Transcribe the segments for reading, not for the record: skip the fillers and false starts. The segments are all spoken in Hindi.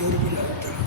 इधर भी लगता है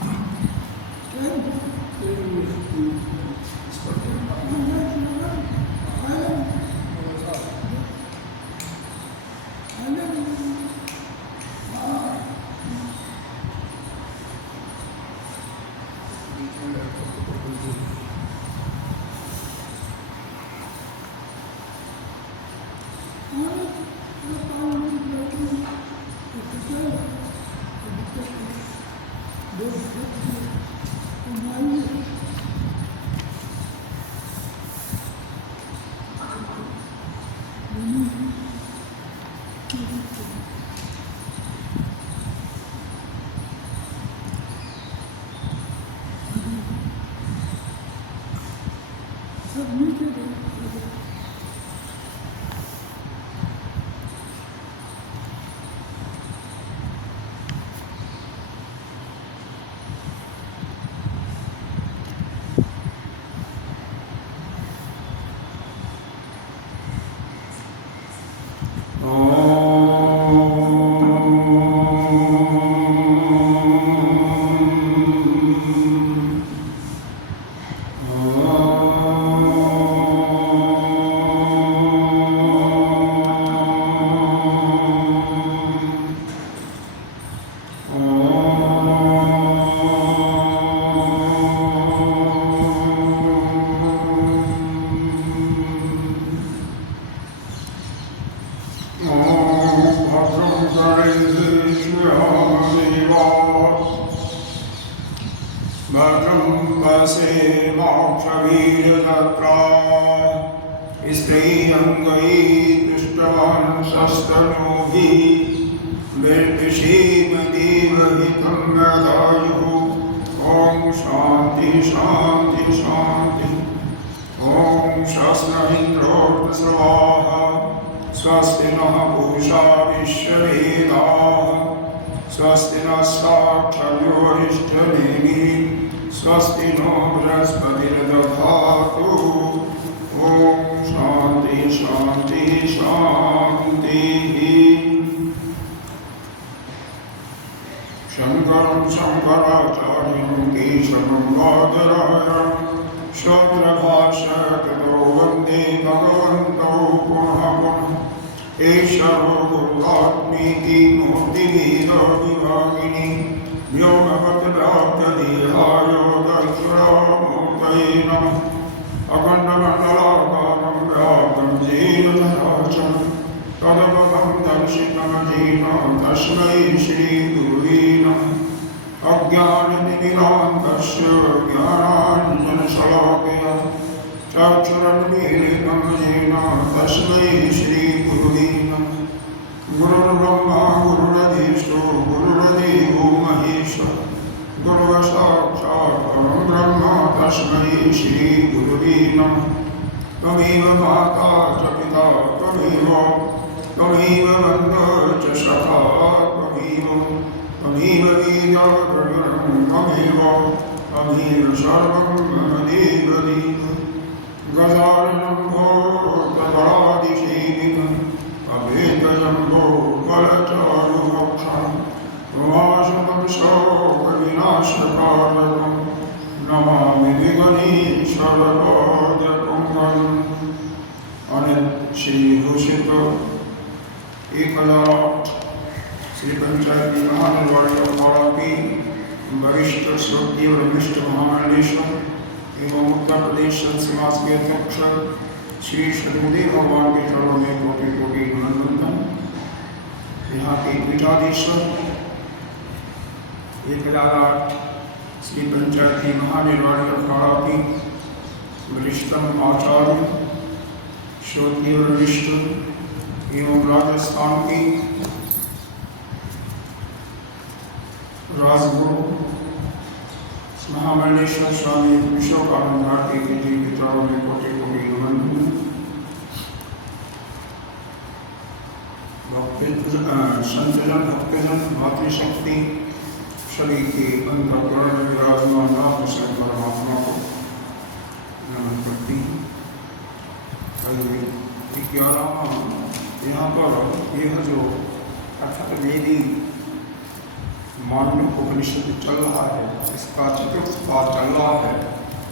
मांडव उपनिषद चल रहा है, इसका चतुर्थ पाठ चल रहा है।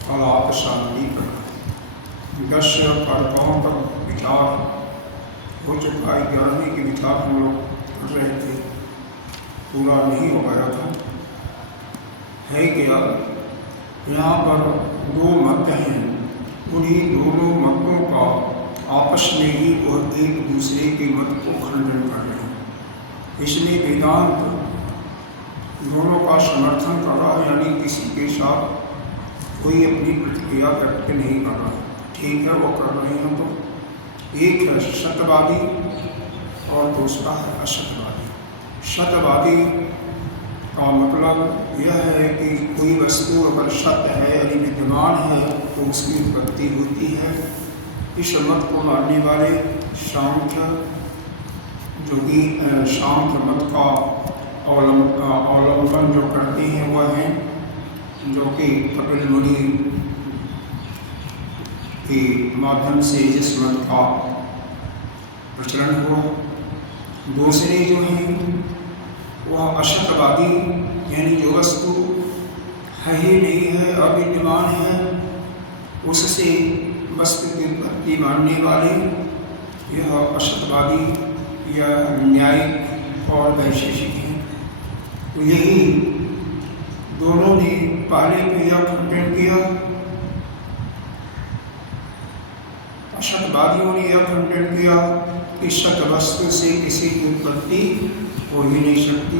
कल आप शांति पर 10 कारकों पर विचार हो चुका है। 11वें के विचार हम लोग कर रहे थे, पूरा नहीं हो पाया था। है क्या, यहाँ पर दो मत हैं, उन्हीं दोनों मतों का आपस में ही और एक दूसरे के मत को खंडन कर रहे हैं। इसलिए वेदांत दोनों का समर्थन कर रहा है, यानी किसी के साथ कोई अपनी प्रतिक्रिया व्यक्त नहीं कर रहा है। ठीक है, वो कर रहे हैं। तो एक है सत्यवादी और दूसरा है असत्यवादी। सत्यवादी का मतलब यह है कि कोई वस्तु अगर सत्य है यानी विद्यमान है तो उसकी उत्पत्ति होती है। इस मत को मानने वाले सांख्य, जो कि सांख्य मत का अवलंबन जो करते हैं वह हैं, जो कि कपिल मुनि के माध्यम से जिस मत का प्रचलन हुआ। दूसरे जो हैं वह असत्यवादी, यानी जो वस्तु है ही नहीं है, अविद्यमान है, उससे वस्तु की उत्पत्ति मानने वाले यह असत्यवादी या न्यायिक और वैशेषिक हैं। तो यही दोनों ने पहले तो यह खंडन किया, असत्यवादियों ने यह खंडन किया कि सत्य वस्तु से किसी की उत्पत्ति हो ही नहीं सकती।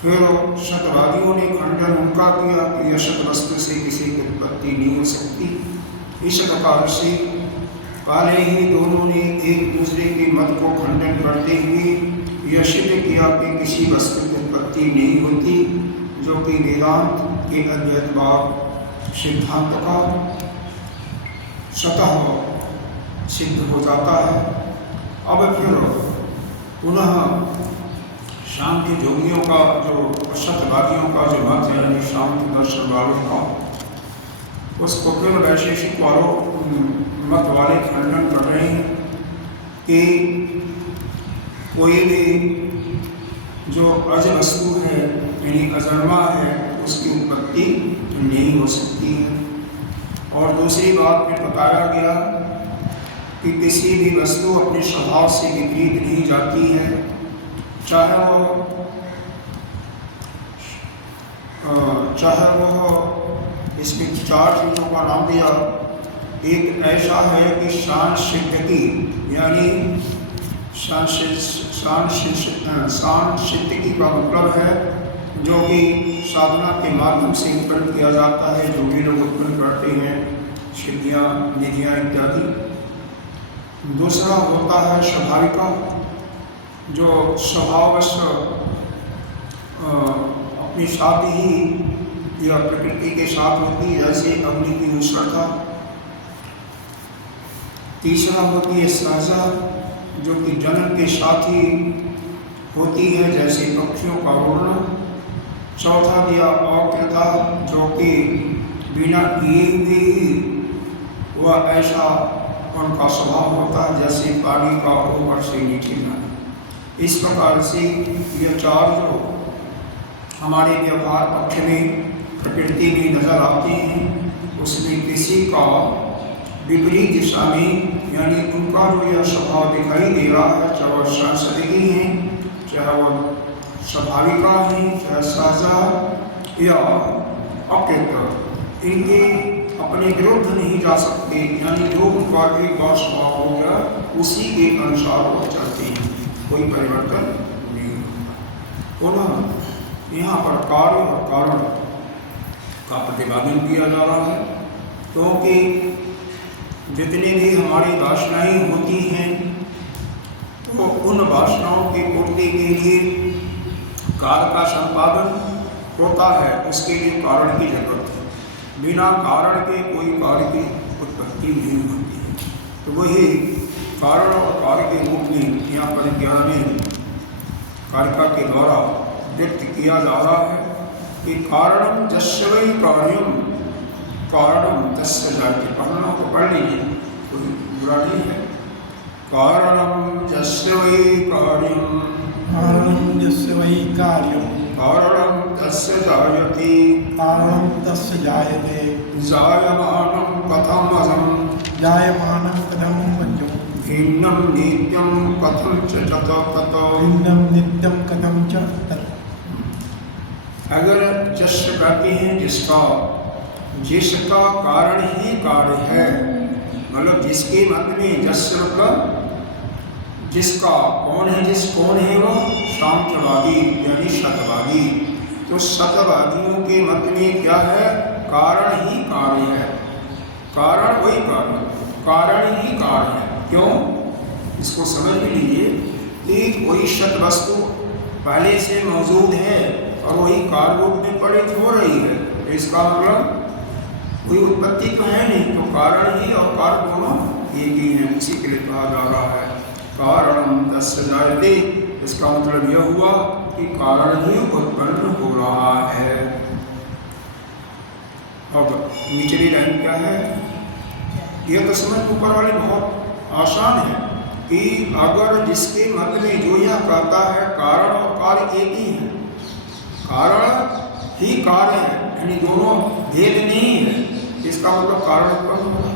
फिर सत्यवादियों ने खंडन उनका किया कि असत वस्तु से किसी की उत्पत्ति नहीं हो सकती। इस प्रकार से पहले ही दोनों ने एक दूसरे के मत को खंडन करते हुए यह सिद्ध किया कि किसी वस्तु की उत्पत्ति नहीं होती, जो कि वेदांत के अद्वैतवाद सिद्धांत का स्वतः सिद्ध हो जाता है। अब फिर पुनः शांति जोगियों का, जो सत्यवादियों का जो मत है, यानी शांति दर्शन वालों का, उसको फिर वैशेषिक वालों मत वाले खंडन कर रहे हैं कि कोई भी जो अज वस्तु है यानी अजन्मा है उसकी उत्पत्ति नहीं हो सकती है। और दूसरी बात में बताया गया कि किसी भी वस्तु अपने स्वभाव से विपरीत नहीं जाती है, चाहे वो इसमें 4 चीज़ों का नाम दिया। एक ऐसा है कि सांसिद्धिकी, यानी सांसिद्धिकी का मतलब है जो कि साधना के माध्यम से उत्पन्न किया जाता है, जो भी लोग उत्पन्न करते हैं, सिद्धियाँ, निधियाँ इत्यादि। दूसरा होता है स्वाभाविका, जो स्वभावश अपने साथ ही या प्रकृति के साथ होती है, जैसे अग्नि की उष्णता। तीसरा होती है सहजा, जो कि जन्म के साथ ही होती है, जैसे पक्षियों का उड़ना। चौथा दिया अकृता, जो कि बिना किए हुए ही वह ऐसा उनका स्वभाव होता है, जैसे पानी का ऊपर से नीचे जाना। इस प्रकार से यह 4 जो हमारे व्यवहार पक्ष में प्रकृति में नजर आते हैं, उसमें किसी का विपरीत दिशा में, यानी उनका जो यह स्वभाव दिखाई दे रहा है, चाहे वह सांसारिकी हैं, चाहे वह स्वाभाविका हैं, चाहे सहजा या अकृत, इनके अपने विरुद्ध नहीं जा सकते। यानी जो उनका एक बार स्वभाव हो गया उसी के अनुसार वो चलते हैं, कोई परिवर्तन नहीं होता। पुनः यहाँ पर कार्य और कारण का प्रतिपादन किया जा रहा है, क्योंकि जितने भी हमारी वासनाएं होती हैं तो उन वासनाओं की पूर्ति के लिए कार्य का संपादन होता है, उसके लिए कारण की जरूरत है। बिना कारण के कोई कार्य की उत्पत्ति नहीं होती है। तो वही कारण और कार्य के रूप में यहाँ पर 11वें कारिका के द्वारा व्यक्त किया जा रहा है कि कारणम जस्य वै कार्यम, कारणम जस्य जाति। पढ़ना तो पढ़ लीजिए, कोई बुरा नहीं है। कारणम जस्य वै कार्यम, कारणम जस्य वै कार्यम, कारणं तस्य जायते कारणं तस्य जायते जायमानं कथमजं जायमानं कथं वज्रं भिन्नं नित्यं कथं च तत भिन्नं नित्यं कथं च तत्। अगर जस्य कहते हैं जिसका कारण ही कार्य है, मतलब जिसके मत में जस्य मतलब जिसका कौन है वो सांख्यवादी यानी शतवादी। तो शतवादियों के मत में क्या है, कारण ही कार्य है, कारण वही कारण ही कार्य है। क्यों, इसको समझ लीजिए कि कोई शत वस्तु पहले से मौजूद है और वही कार्य रूप में परिणत हो रही है, तो इसका मतलब कोई उत्पत्ति तो है नहीं, तो कारण ही और कार्य दोनों एक ही है। उसी के लिए कहा जा रहा है कारणं तस्य जायते। इसका मतलब यह हुआ कि कारण ही उत्पन्न हो रहा है। अब निचली लाइन क्या है, यह तो समझ ऊपर वाले बहुत आसान है कि अगर जिसके मत में जो यह कहता है कारण और कार्य एक ही है, कारण ही कार्य है, यानी दोनों भेद नहीं है, इसका मतलब कारण उत्पन्न होगा।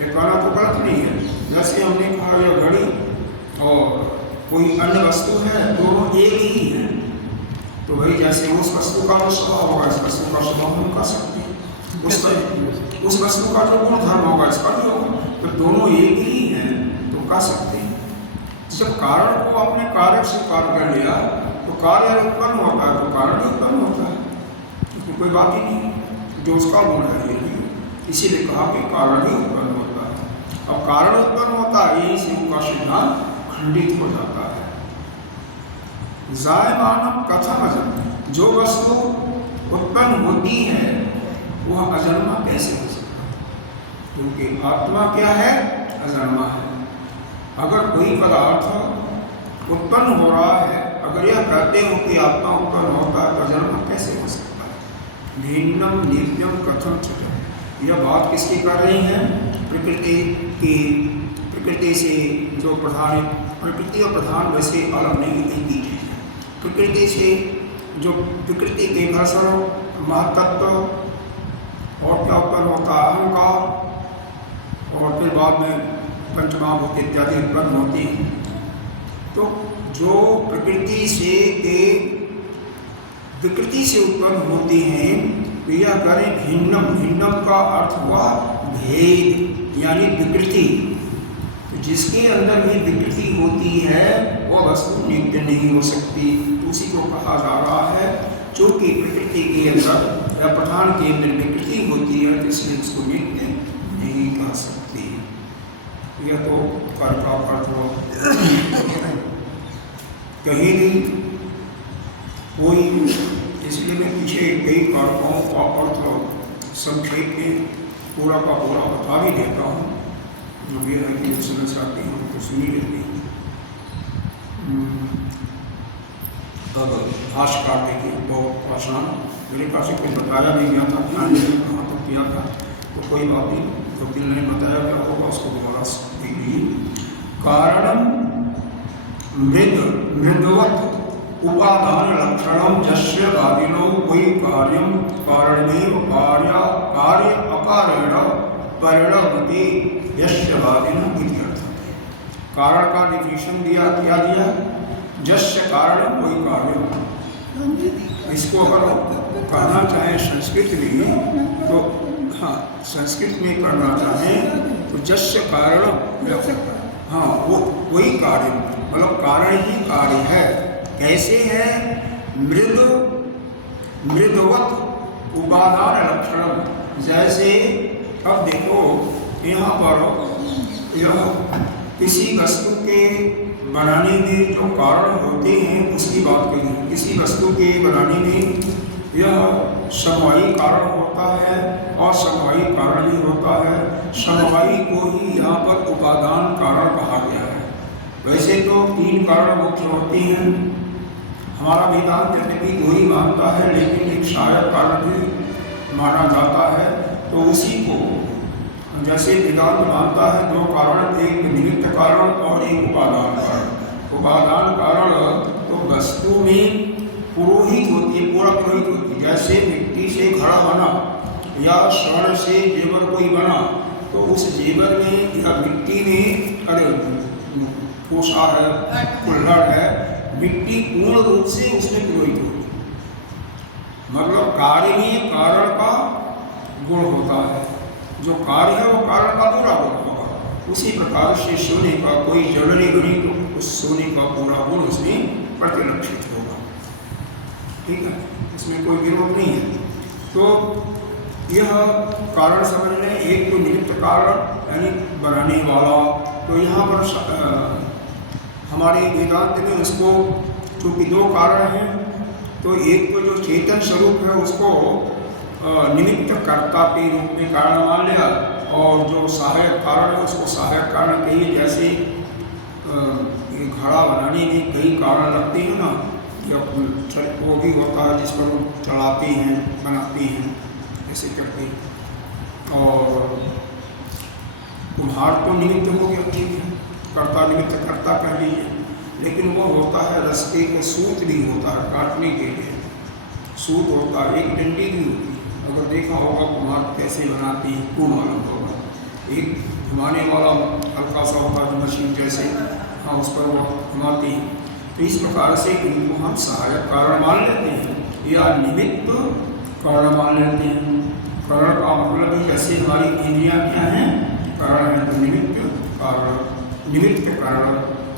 ये कहना तो गलत नहीं है। जैसे हमने कहा यह घड़ी और कोई अन्य वस्तु है, दोनों एक ही है, तो भाई जैसे उस वस्तु का जो स्वभाव होगा इस वस्तु का स्वभाव हम कह सकते हैं, उस वस्तु का जो गुण धर्म होगा इसका भी होगा, तो दोनों एक ही हैं तो कह सकते हैं। जब कारण को अपने कार्य से कार्य कर लिया तो कार्य उत्पन्न होता है, तो कारण भी उत्पन्न होता है, इसमें कोई बात ही नहीं, जो उसका गुण है ये नहीं। इसीलिए कहा कि कारण ही उत्पन्न होता है। अब कारण उत्पन्न होता है, यही से उनका सिद्धांत खंडित हो जाता है। जायमानं कथमजं, जो वस्तु उत्पन्न होती है वह अजन्मा कैसे हो सकता है, क्योंकि आत्मा क्या है, अजन्मा है। अगर कोई पदार्थ उत्पन्न हो रहा है, अगर यह कहते हो कि आत्मा उत्पन्न होता है तो अजन्मा कैसे हो सकता है। भिन्नम नित्यम कथम च, यह बात किसकी कर रही है, प्रकृति की। प्रकृति से जो प्रधान, प्रकृति और प्रधान वैसे अलग नहीं है, प्रकृति से जो प्रकृति के घर्षण महत्त्व और क्या उत्पन्न होता है, अहंकार, और फिर बाद में पंचमहाभूत इत्यादि उत्पन्न होती हैं। तो जो प्रकृति से विकृति से उत्पन्न होती हैं, तो यह करें भिन्नम, भिन्नम का अर्थ हुआ भेद यानी विकृति। तो जिसके अंदर भी विकृति होती है वह वस्तु नित्य नहीं हो सकती। उसी को कहा जा रहा है, चूँकि प्रकृति के अंदर या प्रधान के अंदर विकृति होती है तो इसलिए उसको नित्य नहीं कह सकती। यह तो कर्म का अर्थ हो। कहीं भी कोई, इसलिए मैं पीछे कई कारकों का अर्थ संक्षेप में पूरा का पूरा बता भी देता हूँ, जो ये है कि समझ आती हैं तो सुनी लेती हैं। अब भाष्यकार देखिए बहुत आसान, मेरे पास से कुछ बताया नहीं गया था, ध्यान नहीं कहाँ तक किया था, तो कोई बात नहीं, जो दिन नहीं बताया गया होगा उसको दोबारा देख लीजिए। कारणम मृदवत उपादान लक्षणम जस्य वादिनो वै कार्यम कारणमेव कार्य अकारेण परिणमति यस्य वादिनः इति अर्थः। कारण का डिफिनेशन दिया, क्या दिया, जस्य कारण वही कार्य। इसको अगर कहना चाहें संस्कृत में तो हाँ, संस्कृत में करना चाहें तो जस्य कारण, हाँ वो वही कार्य, मतलब कारण ही कार्य है। कैसे है, मृदवत उपादान लक्षण। जैसे अब देखो यहाँ पर यह किसी वस्तु के बनाने में जो कारण होते हैं उसकी बात करें। किसी वस्तु के बनाने में यह समवायी कारण होता है और समवायी कारण ही होता है। समवायी को ही यहाँ पर उपादान कारण कहा गया है। वैसे तो 3 कारण मुख्य होते हैं, हमारा वेदांत यद्यपि 2 ही मानता है, लेकिन एक सहायक कारण भी माना जाता है। तो उसी को जैसे वेदांत मानता है 2 कारण, एक निमित्त कारण और एक उपादान कारण। उपादान कारण तो वस्तु में पुरोहित होती है, पूरा पुरोहित होती है। जैसे मिट्टी से घड़ा बना या स्वर्ण से जेवर कोई बना, तो उस जेवर में या मिट्टी में अरे पोषा है, कुल्हड़ है, मिट्टी पूर्ण रूप से उसमें पुरोहित होती है। मतलब कार्य में कारण का गुण होता है, जो कार्य है वो कारण का पूरा गुण होगा। उसी प्रकार से सोने का कोई ज्वेलरी बनी तो उस सोने का पूरा गुण उसमें प्रतिलक्षित होगा। ठीक है, इसमें कोई विरोध नहीं है। तो यह कारण समझ लें। एक तो निमित्त कारण यानी बनाने वाला, तो यहाँ पर हमारे वेदांत में उसको चूँकि दो कारण हैं, तो एक तो जो चेतन स्वरूप है उसको निमित्त कर्ता के रूप में कारण मान लिया, और जो सहायक कारण है उसको सहायक कारण कहिए। जैसे ये घड़ा बनाने में कई कारण लगते हैं ना, या वो भी होता है जिस पर चढ़ाते हैं, बनाते हैं, ऐसे करके। और कुम्हार तो निमित्त हो गया, ठीक है, कर्ता निमित्त कर्ता कह लीजिए। लेकिन वो होता है रस्ते के सूत भी होता है काटने के लिए, सूत होता है, एक डंडी भी होती है। अगर देखा होगा कुम्हार कैसे बनाती है, को मालूम होगा। एक घुमाने वाला हल्का सा होता है मशीन जैसे, हाँ, उस पर वो घुमाती है। तो इस प्रकार से इनको हम सहायक कारण मान लेते हैं या निमित्त कारण मान लेते हैं। कारण का मतलब है जैसे हमारी इंद्रियाँ क्या हैं, कारण है, तो निमित्त कारण, निमित्त कारण,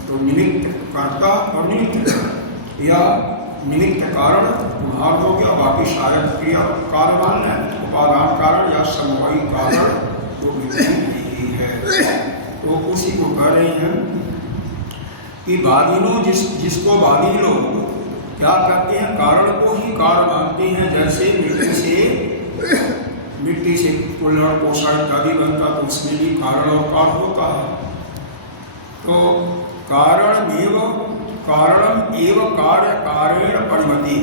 तो निमित्त कर्ता और निमित्त कारण, या निमित्त कारण कुम्हार हो गया, बाकी सहायक क्रिया कारण मान लें, उपादान कारण या समवायी कारण तो नहीं है। तो उसी को कह रहे हैं कि बाधिनो जिसको बाधी लोग क्या कहते हैं, कारण को ही कारण मानते हैं। जैसे मिट्टी से कुल्हड़ पोषा इत्यादि बनता, तो उसमें भी कारण और कार्य होता है। तो कारणम एवं कार्य कारेण परिणति,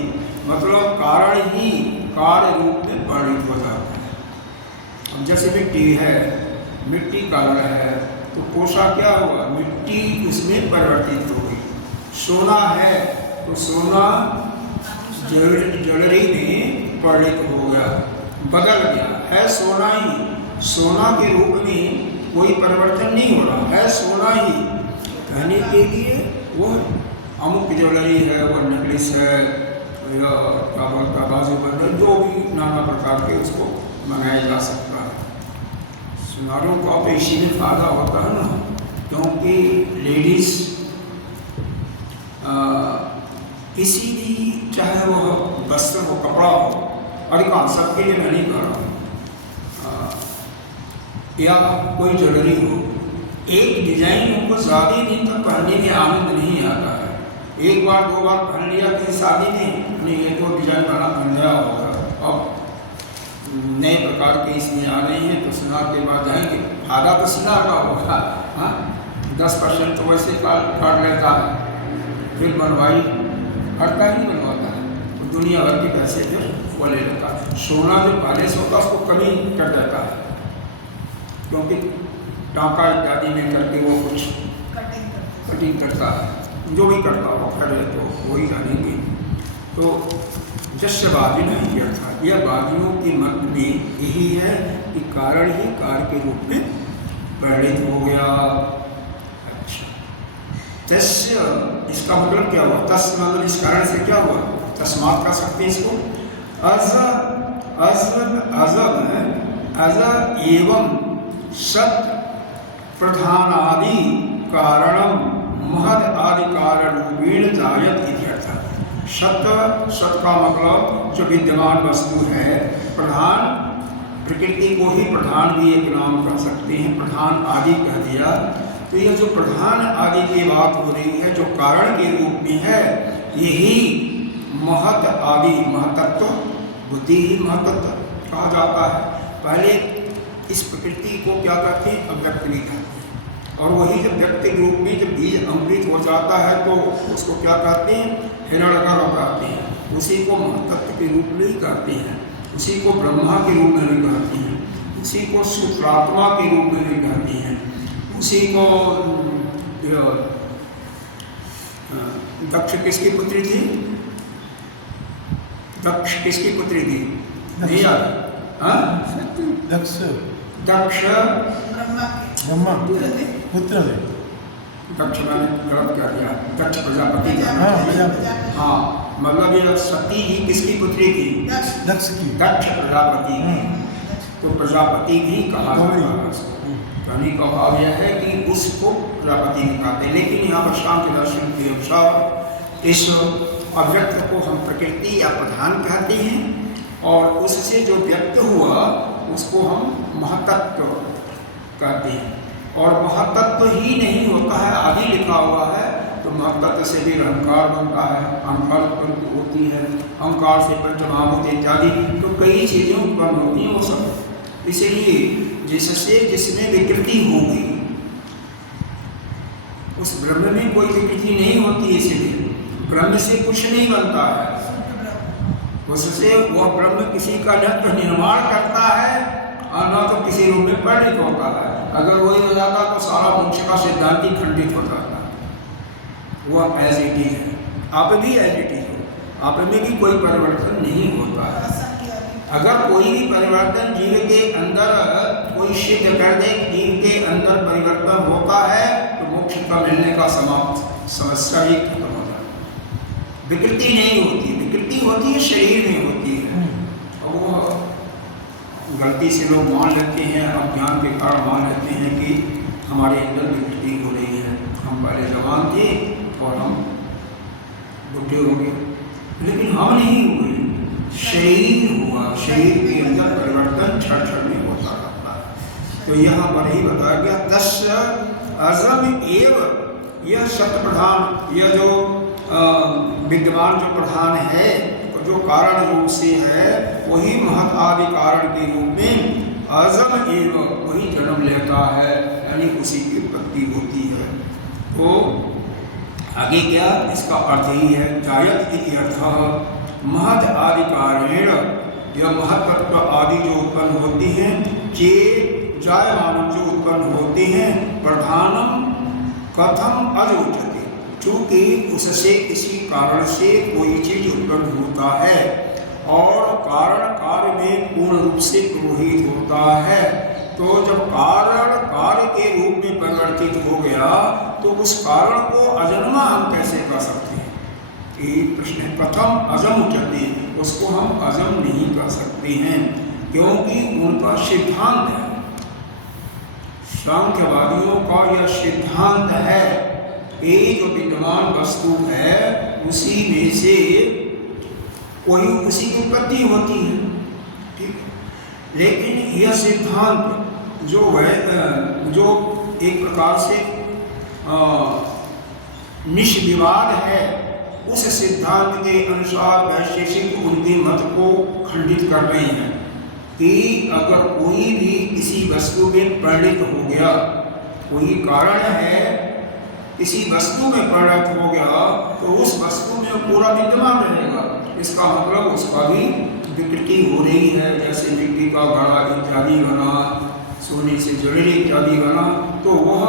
मतलब कारण ही कार्य रूप में परिणित हो जाता है। अब जैसे मिट्टी है, मिट्टी कारण है, तो पोषा क्या हुआ, मिट्टी उसमें परिवर्तित हो गई। सोना है तो सोना ज्वेलरी में परिणित हो गया, बदल गया, है सोना ही, सोना के रूप में कोई परिवर्तन नहीं हो रहा है, सोना ही। कहने के लिए वो अमुक ज्वेलरी है, वो नेकलेस है, या क्या बोलता बाजू बंधन, जो भी नाना प्रकार के उसको बनाया जा सकता है। सुनारों का तो इसी में फायदा होता है ना, क्योंकि लेडीज किसी भी, चाहे वह वस्त्र हो, कपड़ा हो, अधिकांश सबके लिए मैं नहीं कह रहा, या कोई ज्वेलरी हो, एक डिजाइन उनको ज़्यादा दिन तक पहनने में आनंद नहीं आता है। एक बार दो बार पहन लिया किसी शादी में, नहीं एक और डिजाइन बना पहन लिया होगा। अब नए प्रकार के इसमें आ रहे हैं, तो सिनार के बाद जाएंगे, फायदा तो सिनार का होगा, हाँ, 10% तो वैसे काट लेता है, फिर बनवाई हटता ही नहीं बनवाता है, तो दुनिया भर के पैसे फिर वो ले लेता है। सोना जो पहले से होता है उसको कमी कर देता है, क्योंकि टाँका इत्यादि में करके वो कुछ कटिंग करता है, जो भी करता हो करे तो वही जानेंगे। तो जस्य बाधी नहीं किया था, यह बाधियों के मत में यही है कि कारण ही कार्य के रूप में परिणित हो गया। अच्छा, तस्य इसका मतलब क्या हुआ, तस् मतलब इस कारण से क्या हुआ, तस्मात् कर सकते हैं इसको, अज एवं सत प्रधानादि कारणम महद आदि कारण रूपेण जायत इति अर्थः। सत का मतलब जो विद्यमान वस्तु है, प्रधान, प्रकृति को ही प्रधान भी एक नाम कर सकते हैं, प्रधान आदि कह दिया। तो यह जो प्रधान आदि की बात हो रही है, जो कारण के रूप में है, यही महत आदि, महतत्व, बुद्धि ही महतत्व कहा जाता है। पहले इस प्रकृति को क्या कहते हैं, अव्यक्त भी कहते हैं, और वही जब व्यक्ति रूप में जब बीज अंकुरित हो जाता है तो उसको क्या कहते हैं, हिरण्यगर्भ कहते हैं। उसी को महतत्व के रूप में ही कहते हैं, उसी को ब्रह्मा के रूप में भी कहते हैं, उसी को सूत्रात्मा के रूप में भी कहते हैं, उसी को दक्ष किसकी पुत्री थी, दक्ष किसकी पुत्री थी? दक्ष। नहीं याद? हाँ? दक्ष दक्ष ब्रह्मा पुत्र थे। दक्ष मैंने गलत कर दिया, दक्ष प्रजापति था। हाँ प्रजापति। हाँ, मतलब ये सती ही किसकी पुत्री थी? दक्ष की। दक्ष प्रजापति की। तो प्रजापति भी कहा जाता है उसको। कहने का भाव यह है कि उसको प्रजापति नहीं कहते, लेकिन यहाँ पर शांति दर्शन के अनुसार इस अव्यक्त को हम प्रकृति या प्रधान कहते हैं, और उससे जो व्यक्त हुआ उसको हम महतत्व कहते हैं। और महतत्व ही नहीं होता है, आदि लिखा हुआ है, तो महतत्व से भी अहंकार बनता है, अहंकार उत्पन्न होती है, अहंकार से पंचमहाभूत इत्यादि, तो कई चीज़ें उत्पन्न होती हैं वो सब। इसलिए जिससे जिसमें विकृति होगी उस ब्रह्म में कोई विकृति नहीं होती, इसलिए ब्रह्म से कुछ नहीं बनता है, उससे वह ब्रह्म किसी का न तो निर्माण करता है और न तो किसी रूप में परिणित होता है। अगर वही हो जाता तो सारा मोक्ष का सिद्धांत ही खंडित हो जाता। वह एज इट इज है, आप भी एज इट इज हो, आप में भी कोई परिवर्तन नहीं होता है। अगर कोई भी परिवर्तन जीव के अंदर कोई सिद्ध कर दे, जीव के अंदर परिवर्तन होता है, तो मोक्ष का मिलने का समाप्त समस्या ही खत्म हो जाती है। विकृति नहीं होती, विकृति होती है शरीर में होती है, और वो गलती से लोग मान लेते हैं, अज्ञान के कारण मान लेते हैं कि हमारे अंदर विकृति हो रही है, हम पहले जवान थे और हम बुढ़े हो गए, लेकिन हम नहीं हुए, शरीर हुआ, शरीर के अंदर परिवर्तन क्षण क्षण में होता रहता है। तो यहाँ पर ही बताया गया तस्य अजम एव, यह सत्य प्रधान, यह जो विद्यमान जो प्रधान है, जो कारण रूप से है, वही महत आदि कारण के रूप में अजम एव वही जन्म लेता है, यानी उसी की उत्पत्ति होती है। तो आगे क्या, इसका अर्थ ही है जायत इति अर्थः महत आदि कारणेण, यह महत्त्व आदि जो उत्पन्न होती हैं, चे जायमान जो उत्पन्न होते हैं, प्रधानम कथम अज उच्यते, चूँकि उससे किसी कारण से कोई चीज उत्पन्न होता है और कारण कार्य में पूर्ण रूप से पुरोहित होता है, तो जब कारण कार्य के रूप में परिवर्तित हो गया तो उस कारण को अजन्मा हम कैसे कर सकते हैं? एक प्रश्न है, प्रथम अजम उच्यते, उसको हम अजम नहीं कर सकते हैं, क्योंकि उनका सिद्धांत है, सांख्यवादियों का यह सिद्धांत है, ये जो विद्यमान वस्तु है उसी में से कोई उसी की उत्पत्ति होती है, ठीक। लेकिन यह सिद्धांत जो है, जो एक प्रकार से निष्विवाद है, उस सिद्धांत के अनुसार वैशेषिक उनके मत को खंडित कर रहे हैं कि अगर कोई भी किसी वस्तु में परिणित हो गया, कोई कारण है किसी वस्तु में परिणत हो गया, तो उस वस्तु में पूरा विद्यमान रहेगा, इसका मतलब उसका भी विकृति हो रही है, जैसे मिट्टी का घड़ा इत्यादि बना, सोने से ज्वेलरी इत्यादि बना, तो वह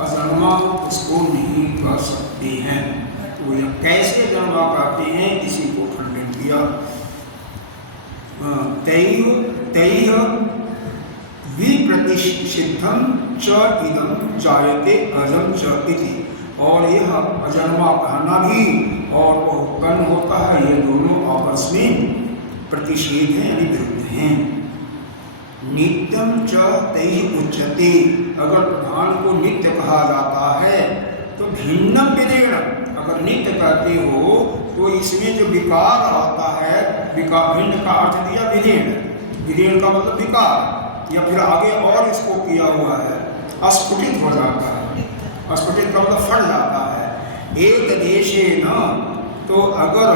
अजन्मा उसको नहीं कर सकते हैं। तो यह कैसे जन्मा करते हैं, इसी को खंडन किया। तैः विप्रतिषिद्धं च इदं जायते अजं च इति, और यह अजन्मा कहना भी और वह उत्पन्न होता है, ये दोनों आपस में प्रतिषेध हैं, यानी विरुद्ध हैं। नित्यम च तैः उच्यते, अगर प्रधान को नित्य कहा जाता है तो भिन्नम विदेणम, अगर नित्य कहते हो तो इसमें जो विकार आता है, विकार भिन्न का अर्थ दिया विदेण, विदेण का मतलब विकार, या फिर आगे और इसको किया हुआ है, अस्फुटित हो जाता है, अस्फुटित का मतलब फट जाता है। एक देशे न, तो अगर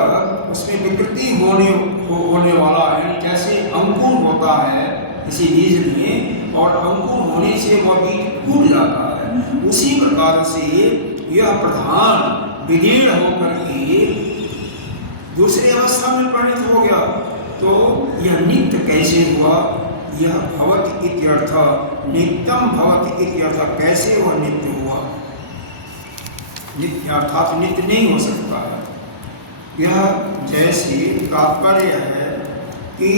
उसमें विकृति होने वाला है, जैसे अंकुर होता है किसी बीज में, और अंकुर होने से वह बीज फूट जाता है, उसी प्रकार से यह प्रधान विदीर्ण होकर के दूसरी अवस्था में परिणत हो गया, तो यह नित्य कैसे हुआ? यह भवति इत्यर्थ, नित्यम भवति इत्यर्थ, कैसे वह नित्य हुआ? नित्य अर्थात नित्य नहीं हो सकता है। यह जैसे तात्पर्य है कि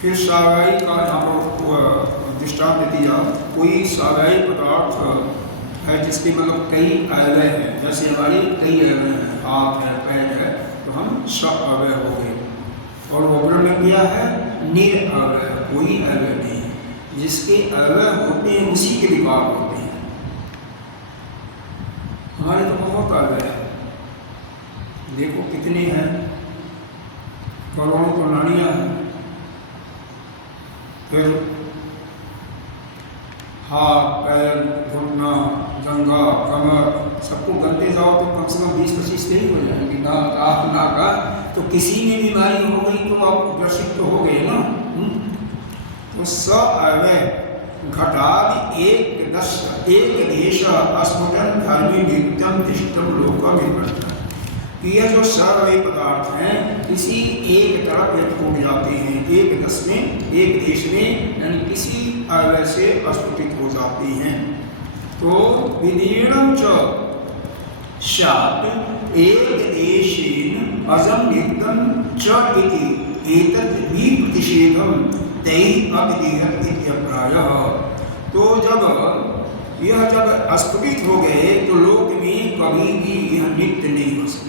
फिर सागाई का यहाँ पर दृष्टांत दिया। कोई सागाई पदार्थ है जिसके मतलब कई अवयव हैं, जैसे हमारे कई अवयव हैं, हाथ है, पैर है, तो हम सब अवयव हो गए। और वो ब्रह्म क्या है? निरअवय, कोई अवयव नहीं है। जिसके अवयव होते हैं उसी के विकार होते हैं। हमारे तो बहुत अवयव है, देखो कितने हैं, करोड़ों तो नाड़ियाँ हैं। फिर हाथ, पैर, घुटना, जंघा, कमर, सबको गलते जाओ तो कम से कम 20-25 नहीं हो जाएंगे। आँख, नाक, तो किसी में बीमारी हो गई तो आप ग्रसित तो हो गए ना। तो स अवय घटादि एक देश अस्फुटन धर्मी नित्यम दिष्टम लोक कि यह जो सर्वय पदार्थ हैं किसी एक तरफ टूट जाते हैं, एक दस में, एक देश में, यानी किसी अवयव से अस्फुटित हो जाते हैं। तो विदीर्णं च स्यात् एक देशेन अजं नित्यं च इति एतत् विप्रतिषेधं तैः अविदेहत इत्यभिप्रायः। तो जब अस्फुटित हो गए तो लोक में कभी भी यह नित्य नहीं हो सकती।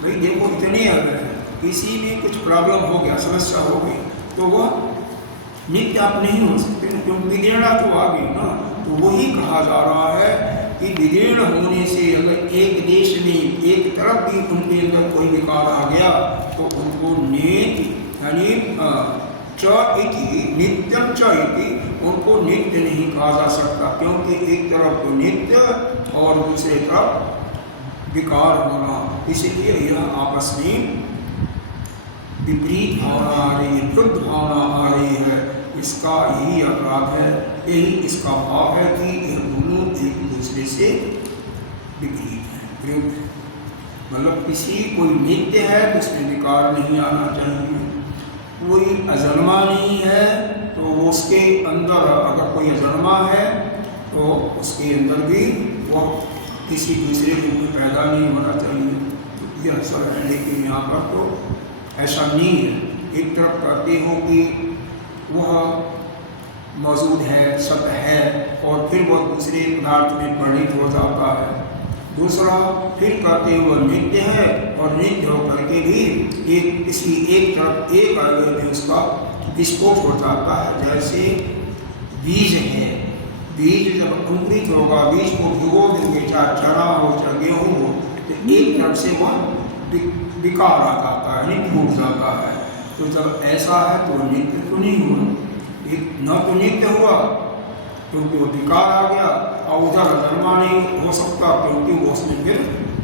भाई देखो इतने अवयव हैं, किसी में कुछ प्रॉब्लम हो गया, समस्या हो गई, तो वह नित्य आप नहीं हो सकते, क्योंकि विदीर्णा तो आ गई ना। तो वही कहा जा रहा है कि विदीर्ण होने से अगर एक देश में एक तरफ भी उनके अंदर कोई विकार आ गया तो उनको यानी नित्यम च इति, उनको नित्य नहीं कहा जा सकता, क्योंकि एक तरफ तो नित्य और दूसरे तरफ विकार होना। इसलिए यह आपस में विपरीत भावना आ रही है, विरुद्ध भावना आ रही है। इसका यही अपराध है, यही इसका भाव है कि यह दोनों एक दूसरे से विपरीत हैं, विरुद्ध है। मतलब किसी कोई नित्य है तो उसमें विकार नहीं आना चाहिए, कोई अजन्मा नहीं है तो उसके अंदर, अगर कोई अजन्मा है तो उसके अंदर भी वह किसी दूसरे रूप में पैदा नहीं होना चाहिए। तो यह सब है, लेकिन यहाँ पर तो ऐसा नहीं है। एक तरफ कहते हो कि वह मौजूद है, सत्य है, और फिर वह दूसरे पदार्थ में परिणित हो जाता है। दूसरा फिर कहते हो वह नित्य है, और नित्य होकर के भी किसी एक तरफ एक अवयव में उसका विस्फोट हो जाता है। जैसे बीज है, बीज जब अंकुरित होगा, बीज को भिगो देंगे, चाहे चना हो चाहे गेहूँ हो, तो एक तरफ से वह विकार आ जाता है, नहीं टूट जाता है। तो जब ऐसा है तो नित्य तो नहीं हुआ, न तो नित्य हुआ क्योंकि वो विकार आ गया, और उधर धर्मा नहीं हो सकता क्योंकि वो उसमें फिर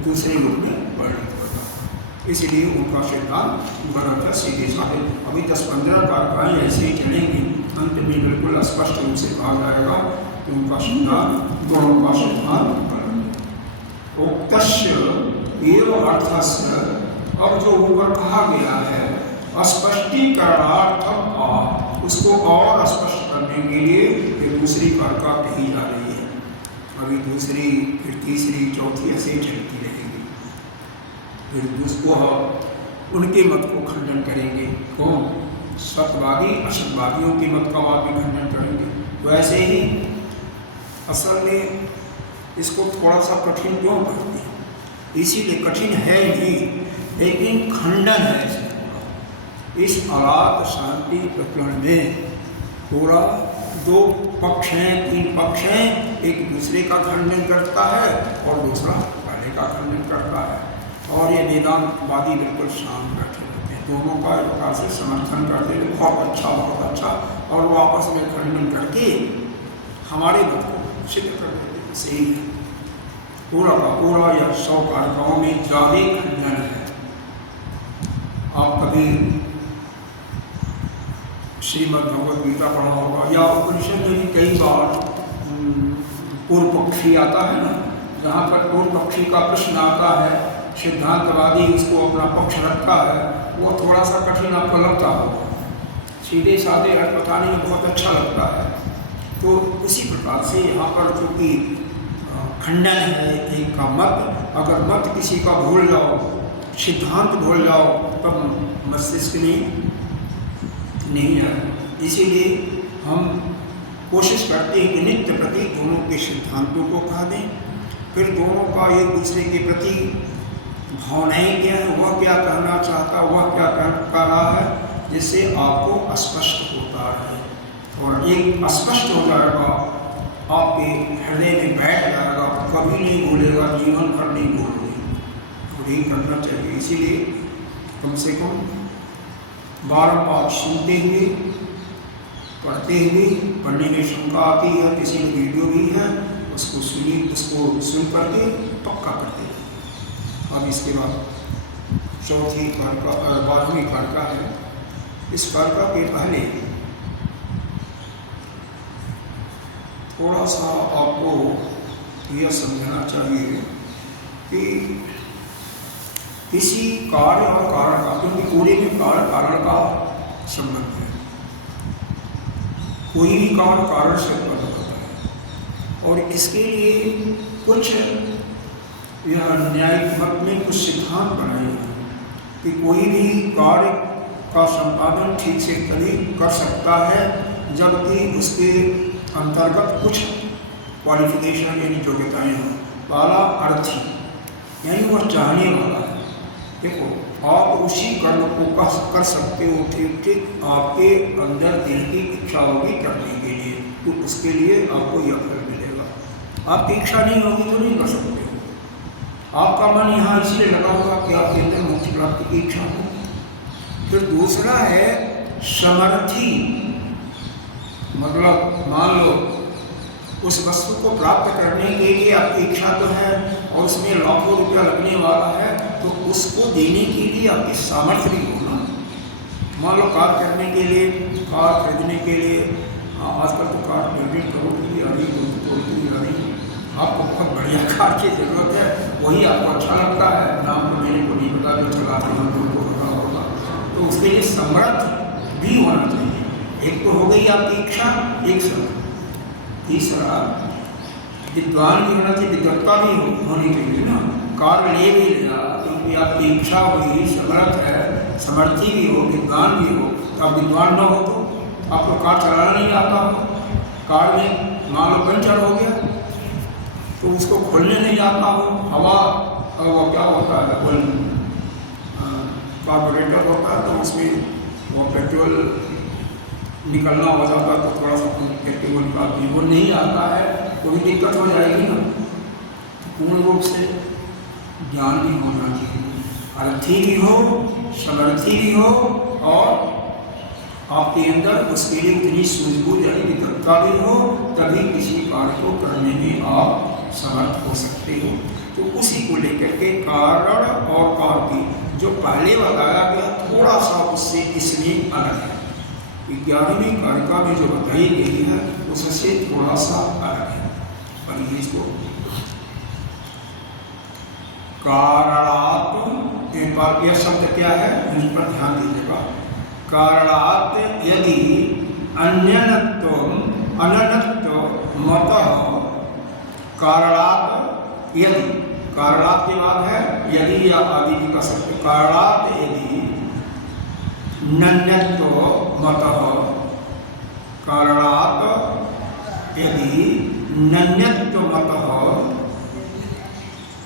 दूसरे रूप में परिणत होता। इसलिए उनका सिद्धांत गलत है, सीधे साधे। अभी 10-15 कारखाएँ ऐसे ही चलेंगी, अंत में बिल्कुल स्पष्ट रूप से कहा जाएगा कि उनका सिद्धांत, दोनों का सिद्धांत उक्तस्य एवं अर्थस्य। अब जो ऊपर कहा गया है स्पष्टीकरणार्थम उसको और स्पष्ट करने के लिए ये दूसरी कारका कही जा रही है। अभी दूसरी, फिर तीसरी, चौथी ऐसे ही चलती रहेगी। फिर उसको उनके मत को खंडन करेंगे। कौन? सत्यवादी असत्यवादियों के मत का वाद भी खंडन करेंगे। तो ऐसे ही असल में इसको थोड़ा सा कठिन क्यों करते हैं? इसीलिए कठिन है ही, लेकिन खंडन है इसमें। इस अलात शांति प्रकरण में पूरा 2 पक्ष हैं, 3 पक्ष हैं, एक दूसरे का खंडन करता है और दूसरा पहले का खंडन करता है। और ये वेदांतवादी बिल्कुल शांत बैठे रहते हैं, दोनों का एक प्रकार से समर्थन करते हैं, बहुत अच्छा, और वो आपस में खंडन करके हमारे मत को सिद्ध कर देते हैं। सही है, पूरा का पूरा या 100 कारकों में ज़्यादा खंडन है। आप कभी श्रीमद् भगवद गीता पढ़ा होगा, या उपनिषद में भी कई बार पूर्व पक्षी आता है ना, जहाँ पर पूर्व पक्षी का प्रश्न आता है, सिद्धांतवादी उसको अपना पक्ष रखता है, वो थोड़ा सा कठिन आपको लगता होगा, सीधे साधे अर्थ बताने में बहुत अच्छा लगता है। तो उसी प्रकार से यहाँ पर चूँकि खंडन है, एक का मत। अगर मत किसी का भूल जाओ, सिद्धांत भूल जाओ, तब मस्तिष्क में नहीं आए। इसीलिए हम कोशिश करते हैं कि नित्य प्रति दोनों के सिद्धांतों को कह दें, फिर दोनों का एक दूसरे के प्रति भावनाएं क्या है, वह क्या कहना चाहता, वह क्या कह रहा है, जिससे आपको स्पष्ट होता है। और एक स्पष्ट हो जाएगा, आपके हृदय में बैठ जाएगा, कभी नहीं भूलेगा, जीवन भर नहीं भूलोगे। और यही करना चाहिए। इसीलिए कम से कम बारंबार सुनते हुए, पढ़ते हुए, पढ़ने में शंका आती है, किसी में वीडियो भी है, उसको सुनिए, उसको सुन करके पक्का करते हैं। अब इसके बाद चौथी खड़का 12वीं खड़का है। इस खड़का के पहले थोड़ा सा आपको यह समझना चाहिए कि किसी कार्य और कारण का, क्योंकि पूरे में कार्य कारण का संबंध है, कोई भी कार्य कारण से उत्पन्न होता है। और इसके लिए कुछ यह न्यायिक मत में कुछ सिद्धांत बनाए हैं कि कोई भी कार्य का संपादन ठीक से तभी कर सकता है जबकि उसके अंतर्गत कुछ क्वालिफिकेशन यानी योग्यताएँ हों। पहला अर्थी, यानी वह चाहने वाला है। देखो, आप उसी कर्म को कर सकते हो ठीक ठीक आपके अंदर दिल की इच्छा होगी करने के लिए, तो उसके लिए आपको यह फल मिलेगा। आपकी इच्छा नहीं होगी तो नहीं कर सकते हो। आपका मन यहाँ इसलिए लगा होगा कि आपके अंदर मुक्ति प्राप्ति की इच्छा हो। फिर दूसरा है समर्थी, मतलब मान लो उस वस्तु को प्राप्त करने के लिए आपकी इच्छा तो है और उसमें लाखों रुपया लगने वाला है, तो उसको देने के लिए आपकी सामर्थ्य भी होना। मान लो कार करने के लिए, कार खरीदने के लिए, आजकल तो कार निर्मित करोड़ की आ रही, 2 करोड़ की आ रही, आपको बहुत बढ़िया कार की ज़रूरत है, वही आपको अच्छा लगता है, नाम तो मैंने को नहीं पता, जो चलाते हैं उनको पता होगा। तो उसके लिए समर्थ भी होना चाहिए। एक तो हो गई आपकी इच्छा, एक समर्थ। तीसरा विद्वान भी होना चाहिए, विद्वत्ता भी होनी चाहिए ना। कार्य ले भी लिया क्योंकि आपकी इच्छा हुई, समर्थ है, समर्थी भी हो, विद्वान भी हो। तो आप विद्वान न हो तो आपको कार चलाना नहीं आता हो, कार में मान लो पंचर हो गया तो उसको खोलने नहीं आता हो, हवा और वो क्या होता है, कार्बोरेटर होता है, तो उसमें वो पेट्रोल निकलना हो जाता है, तो थोड़ा सा पेट्रोल का भी वो नहीं आता है, तो भी दिक्कत हो जाएगी ना। पूर्ण रूप से ज्ञान भी होना चाहिए, अर्थी भी हो, समर्थी भी हो, और आपके अंदर उसके लिए इतनी सूझबूझ यानी विद्वत्ता भी हो, तभी किसी कार्य को करने में आप समर्थ हो सकते हो। तो उसी को लेकर के कारण और कार्य जो पहले बताया गया थोड़ा सा उससे इसमें अलग है। 11वीं कारिका में जो बताई गई है उससे थोड़ा सा अलग है। पर इसको कारणात्, एक बार यह शब्द क्या है इस पर ध्यान दीजिएगा। कारणात् यदि अन्यनत्व अननत्व मतः, कारणात् यदि, कारणात् के बाद है यदि या आदि भी कर सकते। कारणात् यदि नन्यत्व मतः, कारणात् यदि नन्यत्व मतः,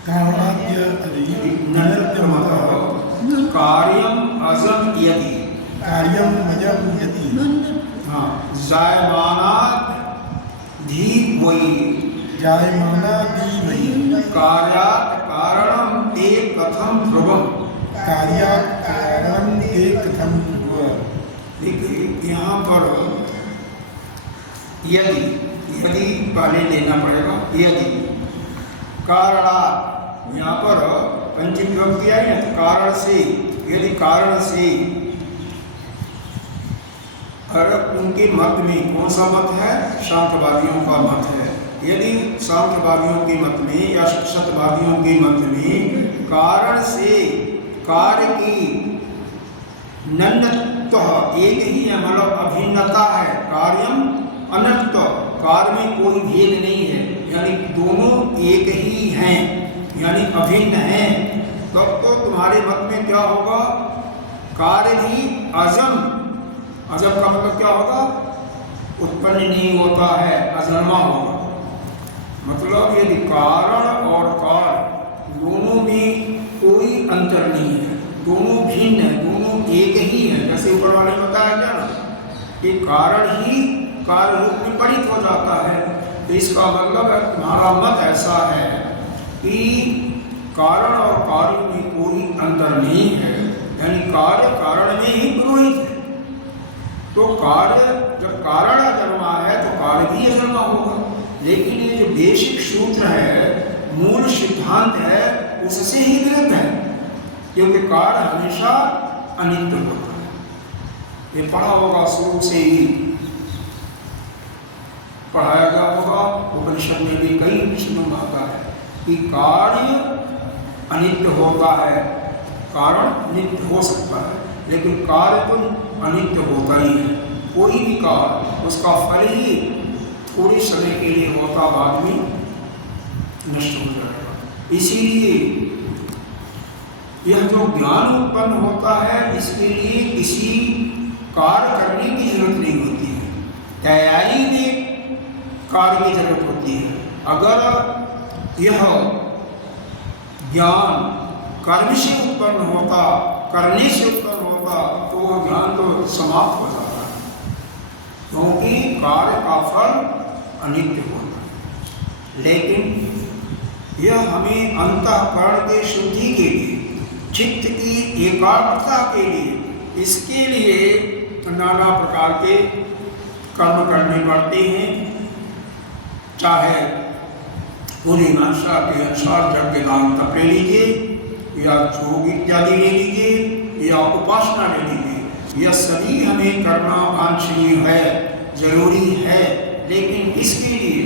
कारणात् यदि नन्यत्व मतः, कार्यम अजम यदि, कार्यम अजम यदि, हाँ, जायमानात् धी वही, जायमानादि वही, कार्यात् कारणम ते कथम ध्रुवम, कार्यात् कारणम ते कथम ध्रुवम्। देखिए यहाँ पर यदि, यदि पहले लेना पड़ेगा। यदि कारणात्, यहाँ पर पंचमी विभक्ति आई है, तो कारण से, यदि कारण से, और उनके मत में कौन सा मत है, सांख्यवादियों का मत है। यदि सांख्यवादियों के मत में या सत्यवादियों के मत में कारण से कार्य की नन्यत्व एक ही है, मतलब अभिन्नता है, कार्यम अनत्व, कार्य में कोई भेद नहीं है, यानी दोनों एक ही हैं, यानी अभिन्न हैं, तब तो तुम्हारे मत में क्या होगा, कार्य भी अजम, अजम का मतलब क्या होगा, उत्पन्न नहीं होता है, अजन्मा होगा। मतलब यदि कारण और कार्य दोनों में कोई अंतर नहीं है, दोनों भिन्न है, दोनों एक ही है, जैसे ऊपर वाले ने बताया क्या ना कि कारण ही कार्य रूप में परिणत हो जाता है। तो इसका मतलब है तुम्हारा मत ऐसा है कि कारण और कार्य में कोई अंतर नहीं है, यानी कार्य कारण में ही पुरोहित है। तो कार्य जब कारण अजन्मा है तो कार्य भी अजन्मा होगा। लेकिन ये जो बेसिक सूत्र है, मूल सिद्धांत है, उससे ही विरुद्ध है, क्योंकि कार्य हमेशा अनित्य होता है। ये पढ़ा होगा, शुरू से ही पढ़ाया गया होगा, उपनिषद में भी कई विषयों में आता है कि कार्य अनित्य होता है, कारण नित्य हो सकता है, लेकिन कार्य तो अनित्य होता ही है। कोई भी कार्य उसका फल ही थोड़े समय के लिए होता, बाद में नष्ट हो जाएगा। इसीलिए यह जो ज्ञान उत्पन्न होता है, इसके लिए किसी कार्य करने की जरूरत नहीं होती है, तैयारी में कार्य की जरूरत होती है। अगर यह ज्ञान कर्म से उत्पन्न होता, करने से उत्पन्न होता, तो वह ज्ञान तो समाप्त हो जाता है, क्योंकि कार्य का फल अनित्य होता है। लेकिन यह हमें अंतःकरण के शुद्धि के लिए, चित्त की एकाग्रता के लिए, इसके लिए नाना प्रकार के कर्म करने पड़ते हैं। चाहे पूरी भाषा के अनुसार यज्ञ दान तप ले लीजिए, या योग इत्यादि ले लीजिए, या उपासना ले लीजिए, यह सभी हमें करना वांछनीय है, जरूरी है। लेकिन इसके लिए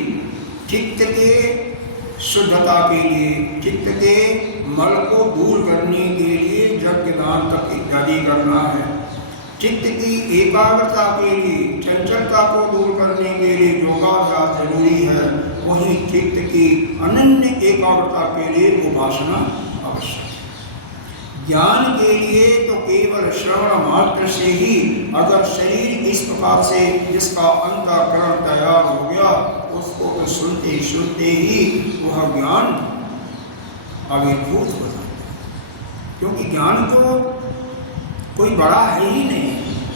चित्त के शुद्धता के लिए, चित्त के मल को दूर करने के लिए यज्ञ दान तप इत्यादि करना है। चित्त की एकाग्रता के लिए, चंचलता को दूर करने के लिए योगाभ्यास जरूरी है। वहीं चित्त की अनन्य एकाग्रता के लिए उपासना आवश्यक है। ज्ञान के लिए तो केवल श्रवण मात्र से ही, अगर शरीर इस प्रकार से जिसका अंतःकरण तैयार हो गया, उसको तो सुनते सुनते ही वह ज्ञान आविर्भूत हो जाता है। क्योंकि ज्ञान तो कोई बड़ा है ही नहीं।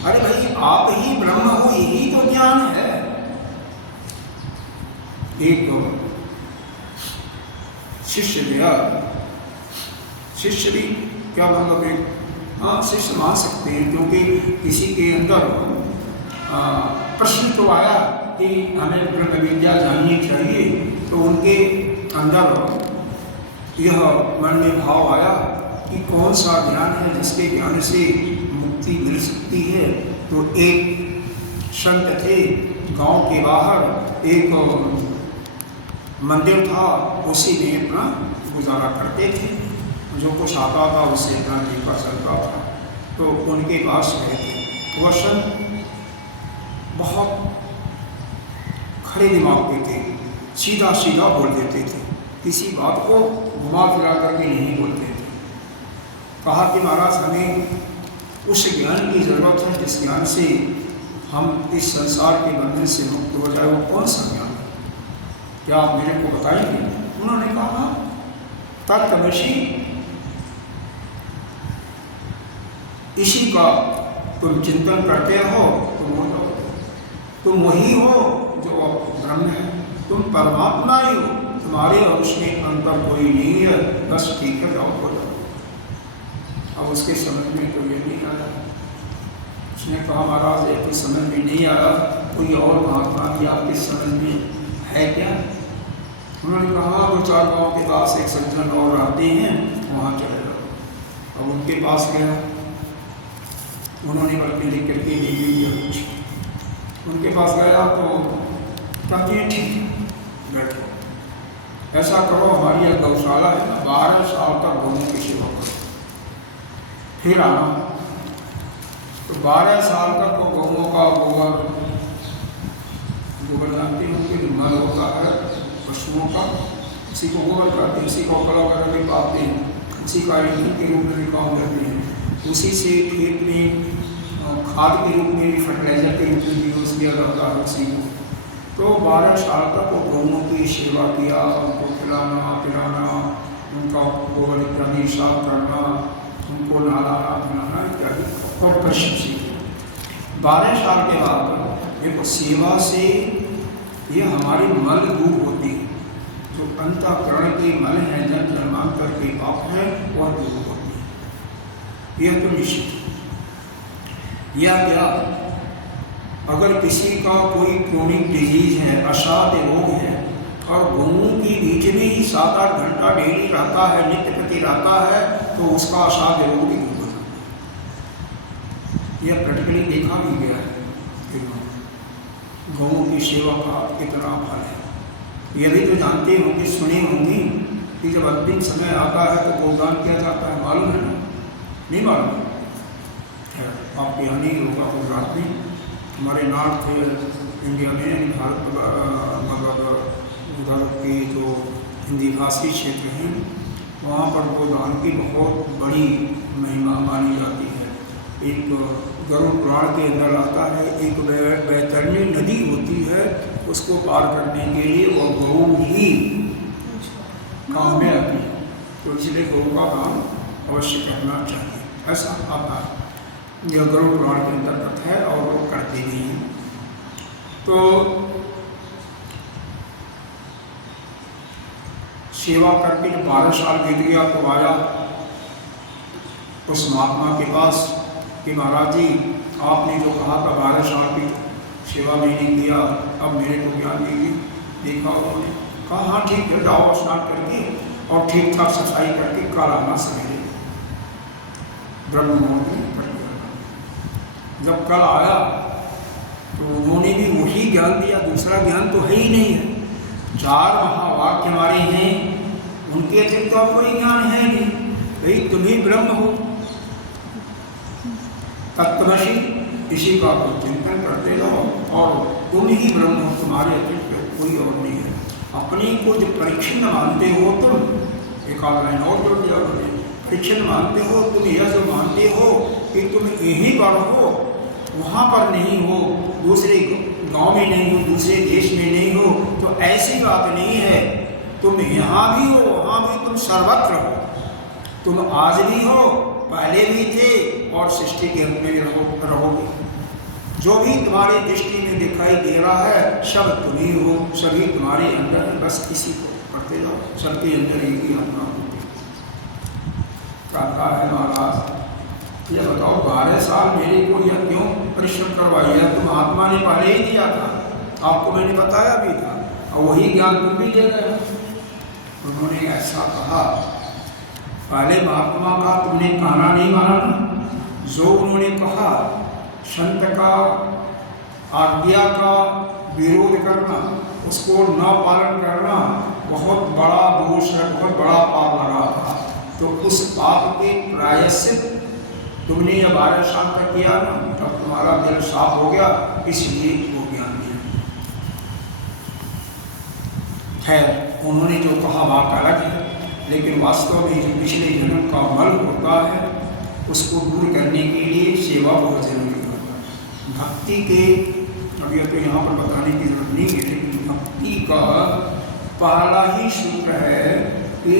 अरे भाई, आप ही ब्रह्म हो, यही तो ज्ञान है। एक शिष्य गया, शिष्य भी क्या मतलब है, हाँ शिष्य मान सकते हैं, क्योंकि किसी के अंदर प्रश्न तो आया कि हमें ब्रह्म विद्या जाननी चाहिए, तो उनके अंदर यह मन में भाव आया कि कौन सा ज्ञान है जिसके ज्ञान से मुक्ति मिल सकती है। तो एक संत थे, गांव के बाहर एक मंदिर था, उसी में अपना गुजारा करते थे, जो कुछ आता था उससे अपना जीवन चलता था। तो उनके पास गए थे। वह संत बहुत खड़े दिमाग के थे, सीधा सीधा बोल देते थे, किसी बात को घुमा फिरा करके नहीं बोलते थे। कहा कि महाराज, हमें उस ज्ञान की जरूरत है जिस ज्ञान से हम इस संसार के बंधन से मुक्त हो जाए। वो कौन सा ज्ञान है, क्या आप मेरे को बताएंगे? उन्होंने कहा, तत्वमसि, इसी का तुम चिंतन करते हो, तुम वही हो जो ब्रह्म है, तुम परमात्मा ही हो, तुम्हारे और उसमें अंतर कोई नहीं है, बस ठीक है, जाओ हो जाओ। अब उसके समझ में तो ये नहीं आया। उसने कहा, महाराज एक तो समझ में नहीं आया, कोई और महात्मा की आपकी समझ में है क्या? उन्होंने कहा, वो 4 गाँव के पास एक सज्जन और रहते हैं, वहाँ चले जाओ। अब उनके पास गया, उन्होंने बल्कि लिख करके ले ली। उनके पास गया तो कहते हैं, ठीक बैठो, ऐसा करो, हमारी एक गौशाला है ना, 12 साल तक गौों की सेवा करो, फिर आना। तो 12 साल तक वो गौों का गोबर जानते होंगे, जो मल होता है, पशुओं का, उसी को गोबर करते हैं, उसी को कला वगैरह में पाते हैं, उसी का ईंधन के रूप में भी काम करते हैं, उसी से खेत में खाद के रूप में भी, फर्टिलाइजर के रूप में भी यूज़ किया जाता है उसी को। तो 12 साल तक वो गौओं की सेवा किया, उनको खिलाना पिलाना, उनका गोबर इत्यादि साफ करना, उनको नहलाना धुलाना इत्यादि और प्रशिक्षित। 12 साल के बाद देखो सेवा से ये हमारी मल दूर होती है, जो अंतःकरण के मल हैं, जन्म जन्मांतर के पाप हैं, वह दूर होती है, यह तो निश्चित है। यह क्या, अगर किसी का कोई क्रोनिक डिजीज है, असाध्य रोग है, और गौओं की बीच में ही 7-8 घंटा डेली रहता है, नित्य प्रति रहता है, तो उसका असाध्य रोग भी दूर हो जाता है। यह प्रैक्टिकली देखा भी गया है कि गौओं की सेवा का कितना फल है। यह भी तो जानते होंगे, सुने होंगे कि जब अंतिम समय आता है तो गोदान किया जाता है, मालूम है ना? नहीं मालूम? आपके यहाँ नहीं होगा गुजरात में, हमारे नॉर्थ इंडिया में, भारत मतलब उधर के जो हिंदी भाषी क्षेत्र हैं, वहाँ पर गोदान की बहुत बड़ी महिमा मानी जाती है। एक गरुड़ पुराण के अंदर आता है, एक बैतरणी नदी होती है, उसको पार करने के लिए वो गौ ही काम में आती है, तो इसलिए गौ का काम अवश्य करना चाहिए, ऐसा आता है। यह गरुड़ पुराण के अंतर्गत है और लोग करते भी हैं। तो सेवा करके जब 12 साल बीत गया तो आया उस महात्मा के पास कि महाराज जी आपने जो कहा था 12 साल की सेवा मैंने किया, अब मेरे को ज्ञान दीजिए। देखा उन्होंने, कहा हाँ ठीक है, जाओ स्नान करके और ठीक ठाक सफाई करके कल आना सवेरे ब्रह्म मुहूर्त में कर दिया। जब कल आया तो उन्होंने भी वही ज्ञान दिया, दूसरा ज्ञान तो है ही नहीं है। 4 महावाक्य हमारे हैं, उनके अतिरिक्त तो कोई ज्ञान है नहीं। भाई तुम ही ब्रह्म हो, तत्वमसि, इसी का तो चिंतन करते रहो और तुम ही ब्रह्म हो, तुम्हारे अतिरिक्त कोई और नहीं है। अपने को जो परिच्छिन्न मानते हो तुम, एक आध लाइन और जोड़ दिया उन्होंने, परिच्छिन्न मानते हो तुम, यह जो मानते हो कि तुम यहीं पर हो, वहाँ पर नहीं हो, दूसरे गांव में नहीं हो, दूसरे देश में नहीं हो, तो ऐसी बात नहीं है। तुम यहाँ भी हो, वहाँ भी, तुम सर्वत्र हो। तुम आज भी हो, पहले भी थे और सृष्टि के अंत में भी रहोगे। जो भी तुम्हारी दृष्टि में दिखाई दे रहा है सब तुम ही हो, सभी तुम्हारे अंदर है, बस किसी को करते जाओ, सबके अंदर एक ही आत्मा होती कहता है महाराज। यह बताओ 12 साल मेरे को यह क्यों परिश्रम करवाई है? तुम आत्मा ने पहले ही दिया था, आपको मैंने बताया भी था, और वही ज्ञान तुम भी दे गए। उन्होंने ऐसा कहा, पहले महात्मा का तुमने कहना नहीं माना, जो उन्होंने कहा संत का आज्ञा का विरोध करना, उसको न पालन करना बहुत बड़ा दोष है, बहुत बड़ा पाप लगा था। तो उस पाप के प्रायश्चित तुमने यह 12 साल तक किया ना, तब तुम्हारा दिल साफ हो गया, इसलिए वो ज्ञान दिया। खैर उन्होंने जो कहा बात अलग है, लेकिन वास्तव में जो पिछले जन्म का मल होता है उसको दूर करने के लिए सेवा बहुत जरूरी होता है। भक्ति के, अभी तो यहाँ पर बताने की जरूरत नहीं है, लेकिन भक्ति का पहला ही सूत्र है कि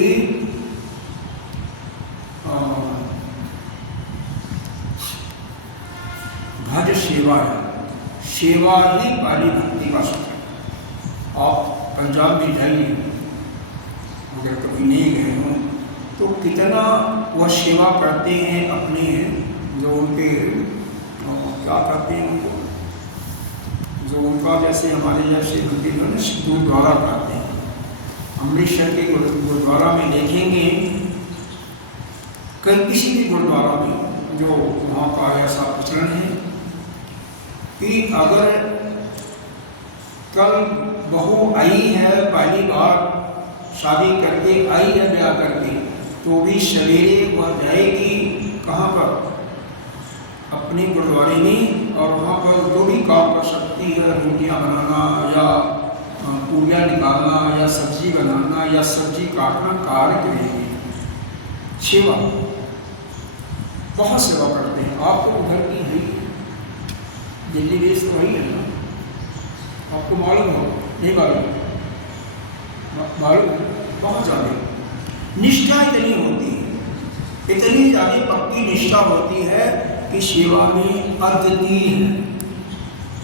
भज सेवा है, सेवा ही पहली भक्ति का सूत्र है। आप पंजाब में जाइए, अगर कभी नहीं गए हों तो कितना वह सेवा करते हैं अपने, जो उनके क्या कहते हैं उनको, जो उनका जैसे हमारे जैसे मंदिर में गुरुद्वारा कहते हैं। अमृतसर के गुरुद्वारा में देखेंगे, कहीं किसी भी गुरुद्वारा में जो वहाँ का ऐसा प्रचलन है कि अगर कल बहू आई है, पहली बार शादी करके आई है ब्याह करके, तो भी सवेरे वह जाएगी कहाँ पर, अपने गुरुद्वारे में, और वहाँ पर जो भी काम कर सकती है, रोटियाँ बनाना या पूरियाँ निकालना या सब्जी बनाना या सब्जी काटना कार्य के लिए सेवा, बहुत सेवा करते हैं। आपको उधर की है दिल्ली देश तो वही है ना, आपको मालूम हो नहीं मालूम, मालूम बहुत ज़्यादा निष्ठा इतनी होती है, इतनी ज़्यादा पक्की निष्ठा होती है कि सेवा में अद्वितीय है।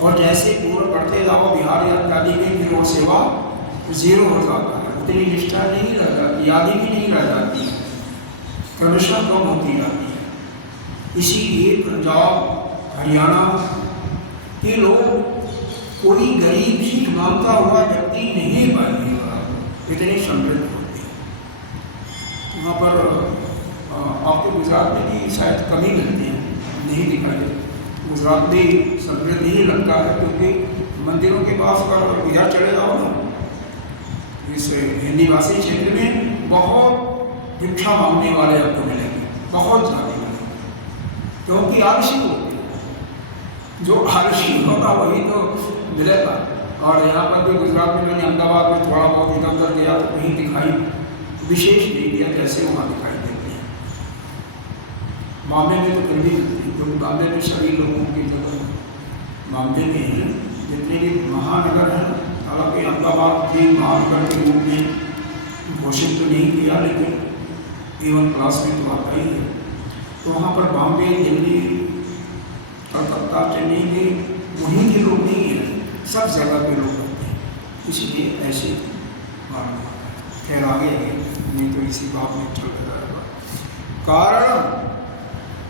और जैसे पूर्व बढ़ते जाओ बिहार इत्यादि में फिर वो सेवा जीरो हो जाता है, उतनी निष्ठा नहीं रह जाती, यादी भी नहीं रह जाती, क्रमशः कम होती जाती है। इसीलिए पंजाब हरियाणा के लोग कोई गरीब भीख मांगता हुआ व्यक्ति नहीं पाएगा, इतने समृद्ध होते हैं। वहाँ पर आपके गुजरात में भी शायद कमी मिलती है, नहीं दिखाई देती। गुजरात में समृद्ध नहीं लगता है क्योंकि मंदिरों के पास पर इधर चले जाओ ना, इस हिंदी भाषी क्षेत्र में बहुत भिक्षा मांगने वाले आपको मिलेंगे, बहुत ज़्यादा मिलेंगे, क्योंकि आलसी होते हैं। जो आलसी होगा वही तो मिलेगा। और यहाँ पर भी गुजरात में मैंने अहमदाबाद में थोड़ा बहुत इधर उधर गया तो कहीं दिखाई विशेष नहीं दिया जैसे वहाँ दिखाई देते हैं। मामले में तो फिर भी क्योंकि मामले में सभी लोगों की जगह मामले में हैं, जितने भी महानगर हैं, हालांकि अहमदाबाद भी महानगर के रूप में घोषित तो नहीं किया लेकिन A1+ में तो आता ही है। तो वहाँ पर बॉम्बे, दिल्ली, कलकत्ता, चेन्नई में वहीं के लोग नहीं हैं, सब जगह के लोग होते हैं, इसलिए ऐसे मालूम होता है। खैर आगे नहीं तो इसी बात में चल जाएगा। कारण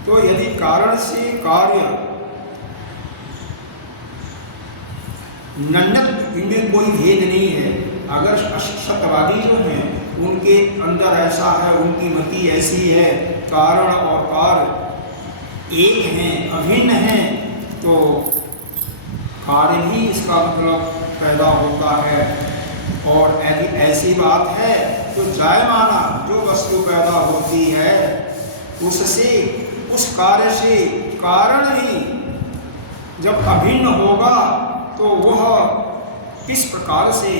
तो यदि कारण से कार्य नन्नत, इनमें कोई भेद नहीं है। अगर सत्यवादी जो हैं उनके अंदर ऐसा है, उनकी मति ऐसी है, कारण और कार्य एक हैं, अभिन्न हैं, तो कार्य भी इसका मतलब पैदा होता है। और यदि ऐसी बात है तो जायमाना जो वस्तु पैदा होती है उससे, उस कार्य से कारण ही जब अभिन्न होगा तो वह किस प्रकार से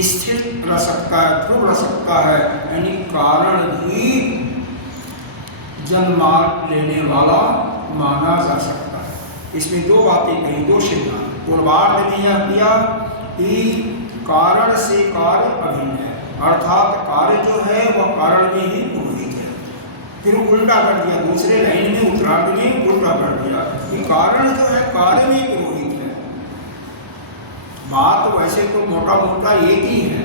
स्थिर रह सकता है, ध्रुव रह सकता है। यानी कारण ही जन्म लेने वाला माना जा सकता है। इसमें दो बातें कही, दो सिद्धांत। पूर्वार्ध में यह किया कि कारण से कार्य अभिन्न है, अर्थात कार्य जो है वह कारण में ही उपहित है। फिर उल्टा कर दिया, दूसरे लाइन में उत्तरार्ध में उल्टा कर दिया कि कारण जो है कार्य में पुरोहित है। बात वैसे तो मोटा मोटा एक ही है,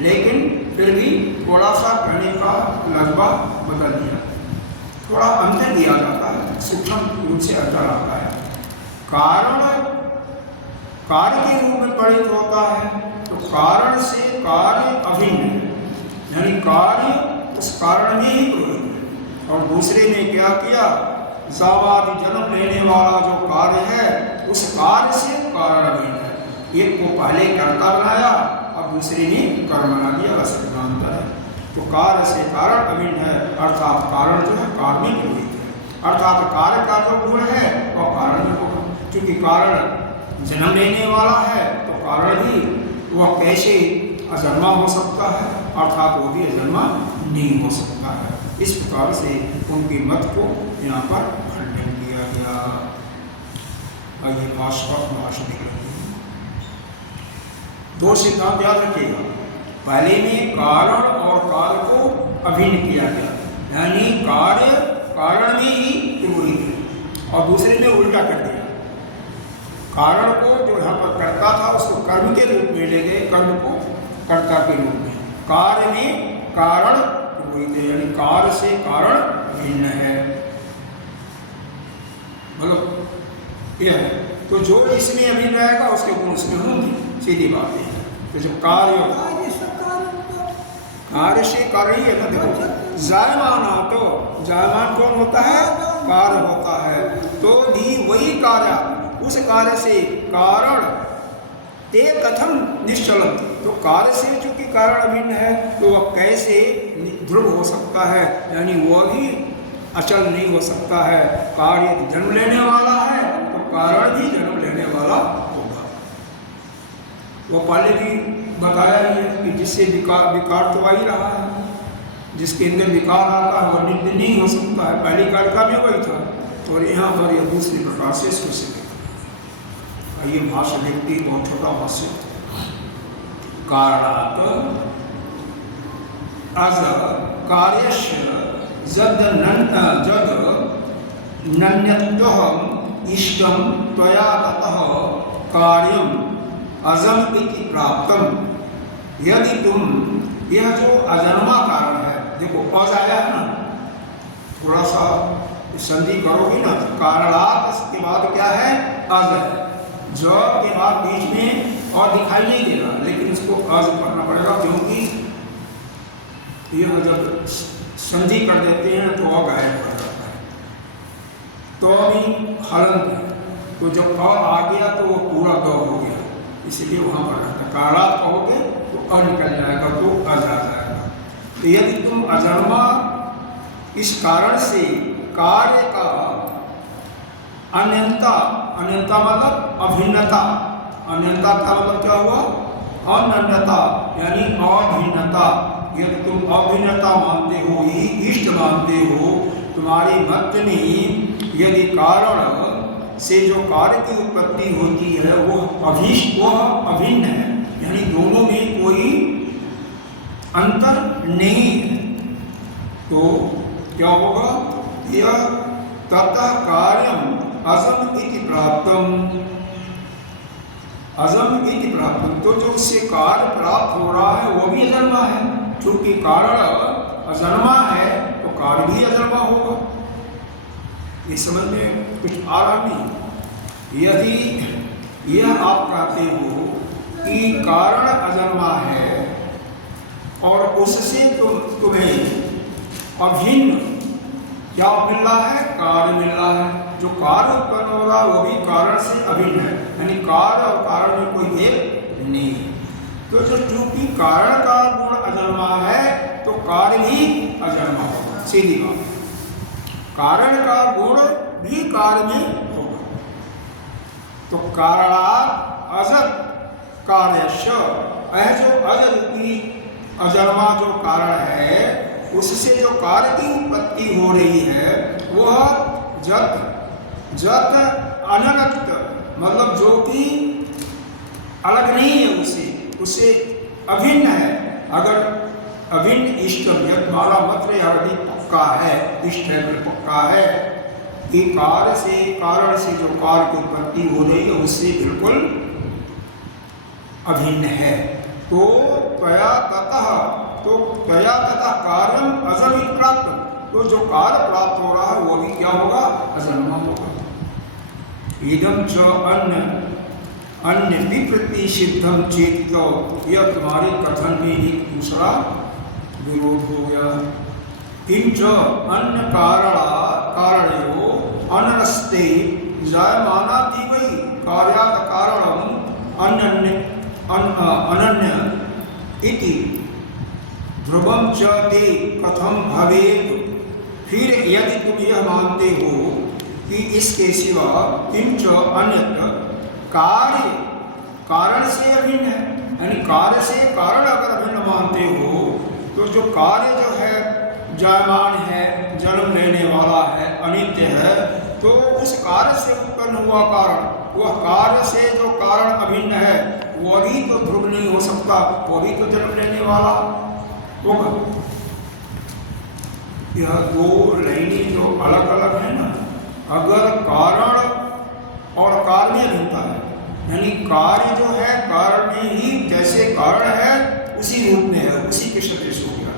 लेकिन फिर भी थोड़ा सा कहने का लज्बा बदल दिया, थोड़ा अंतर दिया जाता है, सूक्ष्म रूप से अंतर आता है। कारण कार्य के रूप में परिणत होता है, तो कारण से कार्य अभिन्न है, यानी कार्य उस कारण में ही पुरोहित है। और दूसरे में क्या किया, जावादि जन्म लेने वाला जो कार्य है उस कार्य से कारण अभिन्न है। एक को पहले कर्ता बनाया और दूसरे ने कर्म बना दिया, बस सिद्धांत है। तो कार्य से कारण अभिन्न है, अर्थात कारण जो है कार्य में पुरोहित है, अर्थात कार्य का जो गुण है वह कारण में होगा। क्योंकि कारण जन्म लेने वाला है तो कारण भी वह कैसे अजन्मा हो सकता है, अर्थात वो भी अजन्मा नहीं हो सकता है। इस प्रकार से उनके मत को यहाँ पर खंडन किया गया। आइए भाष्य देखेंगे। दो सिद्धांत याद रखिएगा। पहले में कारण और कार्य को अभिन्न किया गया, यानी कार्य कारण में ही पुरोहित है, और दूसरे में उल्टा कर दिया। कारण को जो यहाँ पर कर्ता था उसको कर्म के रूप में ले गए, कर्म को कर्ता के रूप में। कार्य में कारण पुरोहित है, यानी कार्य से कारण भिन्न है, मतलब यह है। तो जो इसमें अभिन्न रहेगा उसके गुण उसमें होंगे, सीधी बात है। तो जब कार्य से कार्य ही है ना, देखो जायमाना, तो जायमान कौन होता है, कार्य होता है। तो भी वही कार्य, उस कार्य से कारण ते कथम निश्चलन, तो कार्य से चूंकि कारण अभिन्न है तो वह कैसे ध्रुव हो सकता है, यानी वह भी अचल नहीं हो सकता है। कार्य जन्म लेने वाला है तो कारण भी जन्म लेने वाला होगा। वो पहले भी बताया ही है कि जिससे विकार तो आ ही रहा है, जिसके अंदर विकार आता है वो नित्य नहीं हो सकता है। पहली कारिका में वही था और यहाँ पर यह दूसरी प्रकार से इसको सिद्ध। आइए भाष्य देखते हैं, बहुत छोटा भाष्य। कारणात् अज कार्यस्य जद नन्यत्वम् इष्टं त्वया ततः कार्यम् अजम इति प्राप्तम। यदि तुम यह जो अजन्मा कारण है, देखो अज आया है ना, थोड़ा सा संधि करोगे ना, कारणात् के बाद क्या है, अज है। ज के बाद बीच में और दिखाई नहीं दे रहा, लेकिन इसको अज करना पड़ेगा क्योंकि यह जब संधि कर देते हैं तो गायब हो जाता है। तो अभी हलंत है, तो जब आ गया तो वो पूरा ग हो गया, इसलिए वहाँ पर रहता है। कारणात् कहोगे तो अ निकल जाएगा, तो अज आ जाएगा। तो यदि तुम अजन्मा इस कारण से कार्य का अनंता, अनंता मतलब अभिन्नता, अनंता का मतलब क्या हुआ, अनन्यता यानी अभिन्नता। यदि तुम अभिन्नता मानते हो, इष्ट मानते हो, तुम्हारे मत में यदि कारण से जो कार्य की उत्पत्ति होती है वो अभीष्ट, वह अभिन्न है, यानी दोनों में कोई अंतर नहीं है, तो क्या होगा, यह ततः कार्यम अजम इति प्राप्तम, अजम इति प्राप्तम। तो जो उससे कार्य प्राप्त हो रहा है वो भी अजन्मा है, क्योंकि कारण अजन्मा है तो कार्य भी अजन्मा होगा। ये समझ में कुछ आ रहा नहीं। यदि यह आप कहते हो कि कारण अजन्मा है और उससे तुम्हें अभिन्न क्या मिल रहा है, कार्य मिल रहा है, जो कार्य उत्पन्न हो रहा है वो भी कारण से अभिन्न है, यानी कार्य और कारण में कोई भेद नहीं। तो जो चूंकि कारण का गुण अजन्मा है तो कार्य भी अजन्मा होगा, सीधी बात। कारण का गुण भी कार्य में होगा। तो कारणात् अजत कार्यस्य, यह जो अज रूपी अजन्मा जो कारण है उससे जो कार्य की उत्पत्ति हो रही है वह जत अनगत, मतलब जो कि अलग नहीं है, उससे अभिन्न है। अगर अभिन्न इष्टम, यद माला मत यदि पक्का है, इष्ट है पक्का है कि कार्य से, कारण से जो कार्य की उत्पत्ति हो रही है उससे बिल्कुल अभिन्न है, तो त्वया ततः, तो त्वया ततः कार्यम अजम इति प्राप्त, तो जो कार्य प्राप्त हो रहा है वो भी क्या होगा, अजन्मा होगा। इदं च अन्य विप्रति सिद्धम चेत, तो यह तुम्हारे कथन में एक दूसरा विरोध हो गया। किंच अन्य कारणयो अनरस्ते जायमानाति वै कार्यात् कारणम अनन्य इति ध्रुवम च ते कथम भवेत्। फिर यदि तुम यह मानते हो कि इसके सिवा किंच अन्यत्र कार्य कारण से अभिन्न है, यानी कार्य से कारण अगर अभिन्न मानते हो तो जो कार्य जो है जायमान है, जन्म लेने वाला है, अनित्य है, तो उस कार्य से उत्पन्न हुआ कारण, वह कार्य से जो कारण अभिन्न है वह भी तो ध्रुव नहीं हो सकता, वह भी तो जन्म लेने वाला होगा। यह दो लाइनें जो अलग अलग है ना, अगर कारण और कार्य में भिन्नता है, यानी कार्य जो है कारण में ही जैसे कारण है उसी रूप में है, उसी के सदृश हो गया,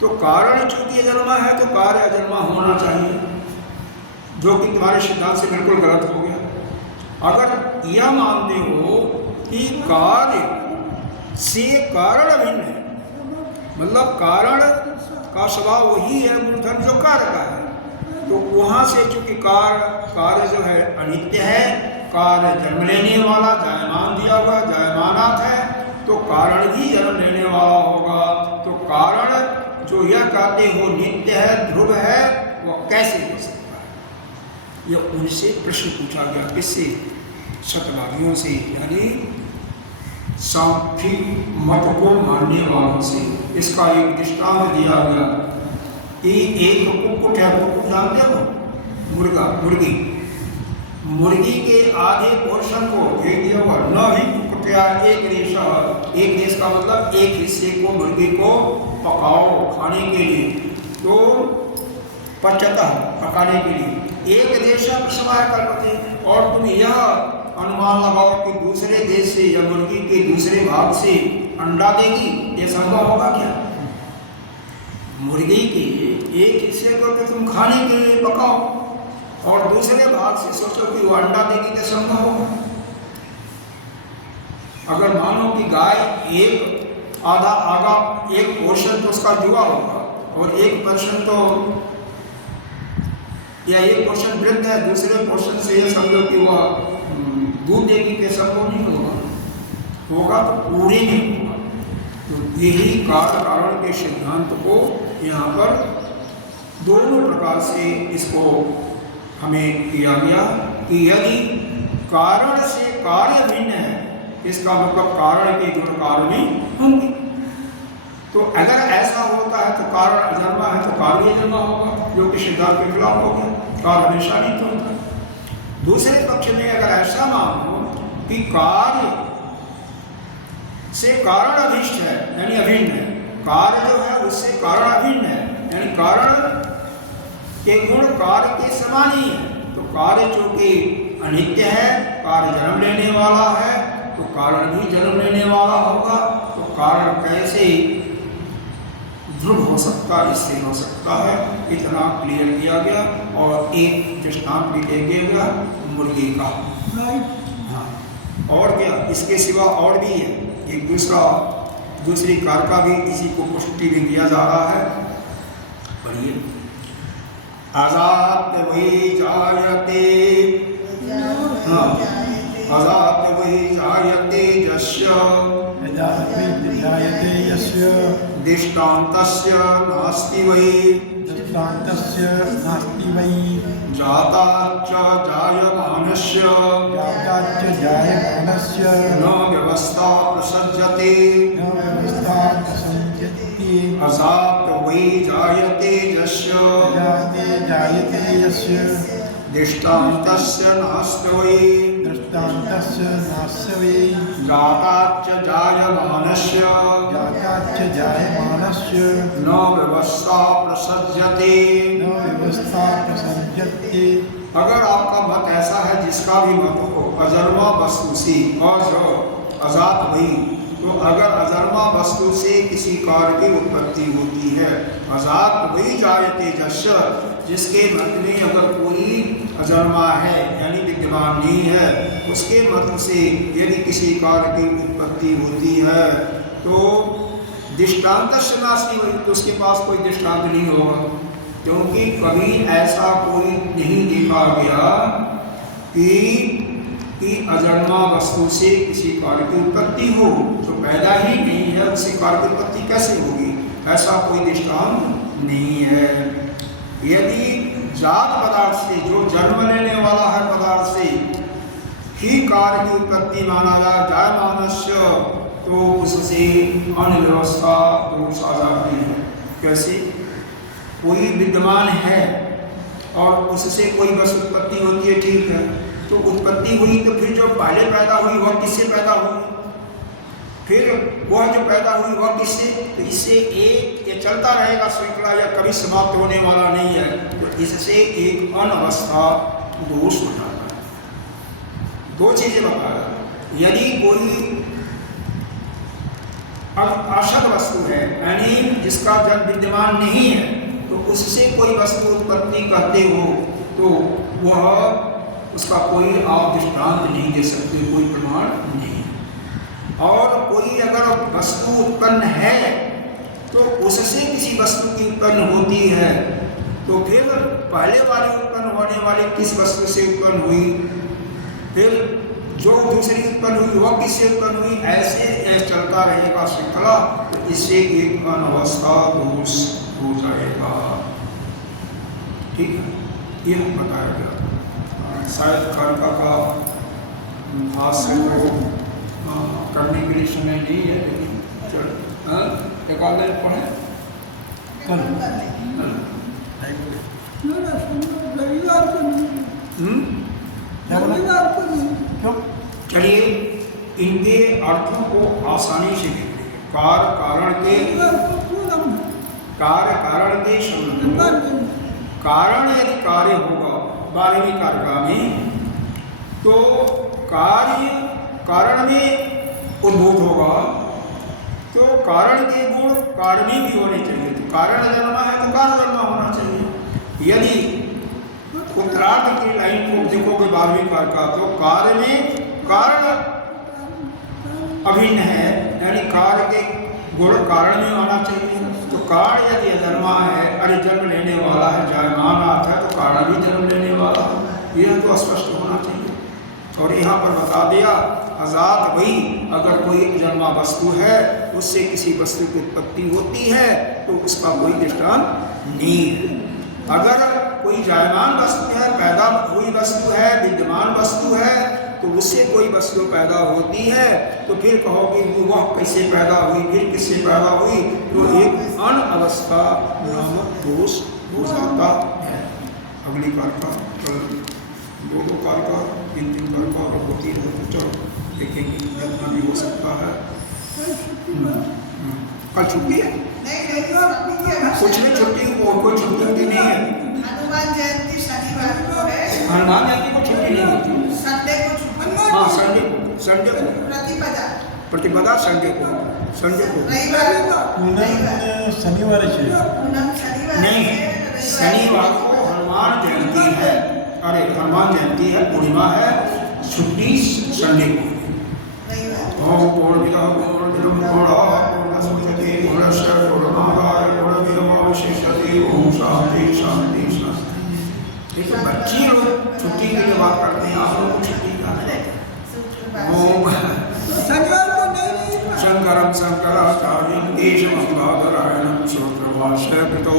तो कारण चूंकि अजन्मा है तो कार्य अजन्मा होना चाहिए, जो कि तुम्हारे सिद्धांत से बिल्कुल गलत हो गया। अगर यह मानते हो कि कार्य से कारण अभिन्न है, मतलब कारण का स्वभाव वही है मूलधन जो कार्य का है, तो वहाँ से चूंकि कार्य जो है अनित्य है, कार्य जन्म लेने वाला, जायमान दिया हुआ, जायमानात है, तो कारण भी जन्म लेने वाला होगा। तो कारण जो यह कहते हो नित्य है, ध्रुव है, वह कैसे हो सकता है? यह उनसे प्रश्न पूछा गया, किससे? शतभागियों से, यानी सांख्यिक मत को मानने वालों से। इसका एक दृष्टांत दिया गया कि एक कुक्कुट है, कुक्कुट जानते हो, मुर्गा मुर्गी, मुर्गी के आधे पोर्शन को दे दिया हुआ न ही कुक्कुटिया एक देश का मतलब एक हिस्से को मुर्गी को पकाओ खाने के लिए, तो पचता पकाने के लिए एक देश प्रसवाय करते, और तुम यह अनुमान लगाओ कि दूसरे देश से या मुर्गी के दूसरे भाग से अंडा देगी, ये संभव होगा क्या? मुर्गी के एक हिस्से को तो तुम खाने के लिए पकाओ और दूसरे भाग से सोचो कि वो अंडा देगी, तो संभव होगा? अगर मानो कि गाय एक आधा एक पोर्शन तो उसका जुआ होगा और एक पोर्शन तो या एक पोर्शन वृद्ध है, दूसरे पोर्शन से ये समझो कि वह दूध देगी, के संभव नहीं होगा तो पूरे नहीं होगा। तो यही कारण के सिद्धांत को यहाँ पर दोनों प्रकार से इसको हमें किया गया कि यदि कारण से कार्य भिन्न है, इसका मतलब कारण के गुण कार्य होंगे। तो अगर ऐसा होता है तो कारण अजन्मा है तो कार्य अजन्मा होगा, जो कि सिद्धांत के खिलाफ हो गया, कार्य हमेशा नहीं तो होता। दूसरे पक्ष में अगर ऐसा मानो कि कार्य से कारण अभिष्ट है यानी अभिन्न है, कार्य जो है उससे कारण अभिन्न है यानी कारण के गुण कार्य के समान ही है, तो कार्य जो कि अनित्य है, कार्य जन्म लेने वाला है, तो कारण भी जन्म लेने वाला होगा। तो कारण कैसे ध्रुव हो सकता, इससे हो सकता है, इतना क्लियर किया गया। और एक दृष्टांत भी दे दिया गया मुर्गी का। हाँ, और क्या इसके सिवा और भी है, एक दूसरी कार का भी इसी को पुष्टि भी दिया जा रहा है। पढ़िए, अजात वही जायते, हाँ, अजात वही जायते यस्य दृष्टान्तस्य नास्ति वै, जाताच्च जायमानस्य न व्यवस्था प्रसज्यते, अजात वै जायते यस्य दृष्टान्तस्य नास्ति वै, जाताच्च जायमानस्य न व्यवस्था प्रसज्यते। अगर आपका मत ऐसा है जिसका भी मत हो अजन्मा वस्तु से और अजात वही, तो अगर अजन्मा वस्तु से किसी कार्य की उत्पत्ति होती है, अजात वही जायते जस्य, जिसके मत में अगर कोई अजन्मा है यानी विद्यमान नहीं है, उसके मत से यदि किसी कार्य की उत्पत्ति होती है तो दृष्टांत से नास्ति वही, तो उसके पास कोई दृष्टांत नहीं होगा, क्योंकि कभी ऐसा कोई नहीं देखा गया कि अजन्मा वस्तु से किसी कार्य की उत्पत्ति हो, जो पैदा ही नहीं है उससे कार्य की उत्पत्ति कैसे होगी, ऐसा कोई दृष्टांत नहीं है। यदि जात पदार्थ से, जो जन्म लेने वाला है पदार्थ से ही कार्य की उत्पत्ति माना जाए मानस्य, तो उससे अनव्यवस्था दोष आ जाती है। कैसे? कोई विद्यमान है और उससे कोई बस उत्पत्ति होती है, ठीक है, तो उत्पत्ति हुई तो फिर जो पहले पैदा हुई वह किससे पैदा हुई, फिर वह जो पैदा हुई वह किससे, तो इससे एक ये चलता रहेगा श्रृंखला, या कभी समाप्त होने वाला नहीं है, तो इससे एक अनवस्था दोष हो जाता है। दो चीजें बताया, यदि कोई असत वस्तु है यानी जिसका जब विद्यमान नहीं है, तो उससे कोई वस्तु उत्पत्ति करते हो तो वह उसका कोई आप दृष्टांत नहीं दे सकते, कोई प्रमाण नहीं। और कोई अगर वस्तु उत्पन्न है तो उससे किसी वस्तु की उत्पन्न होती है, तो फिर पहले वाली उत्पन्न होने वाली किस वस्तु से उत्पन्न हुई, फिर जो दूसरी उत्पन्न हुई वह किससे उत्पन्न हुई, ऐसे चलता रहेगा श्रृंखला, तो इससे एक अनवस्था दोष हो जाएगा। ठीक है, यह बताया गया। शायद कर्का का भाष्य को करने के लिए समय नहीं है, लेकिन चलो हाँ एकादश पढ़े कल रविवार को नहीं, क्या बोला? रविवार को नहीं। क्यों? चलिए इनके अर्थों को आसानी से देखते हैं। कार कारण के रविवार को पूनम है, कार्य कारण के शब्द रविवार दिन। कारण यदि कार्य होगा 12वीं कारका में, तो कार्य कारण में उद्भूत होगा, तो कारण के गुण कारण में भी होने चाहिए। तो कारण जन्मा है तो कार्य जन्मा होना चाहिए। यदि उत्तरार्ध की लाइन को देखोगे 12वीं कारका, तो कार्य में कारण अभिन्न है, यानी कार्य के गुण कारण में आना चाहिए। तो कार्य यदि अधर्मा है, अरे जन्म लेने वाला है, जायमान अर्थ है, तो कारण भी जन्म लेने वाला है, यह तो स्पष्ट होना चाहिए। और यहाँ पर बता दिया आजाद वही, अगर कोई जन्मा वस्तु है उससे किसी वस्तु की उत्पत्ति होती है तो उसका कोई दृष्टांत नहीं है। अगर कोई जायमान वस्तु है, पैदा हुई वस्तु है, विद्यमान वस्तु है, तो उससे कोई वस्तु पैदा होती है तो फिर कहोगे वह कैसे पैदा हुई, फिर किससे पैदा हुई, तो एक अनअवस्था नामक दोष हो जाता है। अगली कारका दो कारका, तीन कारका और होती है, तो चलो देखेंगे जितना भी हो सकता है। कल छुट्टी है, कुछ भी छुट्टी कोई छुट्टी नहीं है। हनुमान जयंती शनिवार को है, हनुमान जयंती को छुट्टी नहीं होती। संडे को छुट्टी, हाँ संडे को प्रतिपदा संडे को रविवार को पूनम शनिवार છે पूनम शनिवार नहीं, शनिवार को हनुमान जयंती है। अरे हनुमान जयंती है, पूर्णिमा है, छुट्टी संडे को। रविवार ओम पूर्णिमा पूर्णिमा पूर्णस्मृति पूर्णस्य पूर्णमादाय पूर्णमेवावशिष्यते। ओम शांति शांति शांति। देखो बच्चे लोग छुट्टी के लिए बात करते हैं, आप लोग को छुट्टी कहाँ मिलेगी। ओम शनिवार को नहीं। शंकरं शंकराचार्यं केशवं बादरायणं सूत्रभाष्यकृतो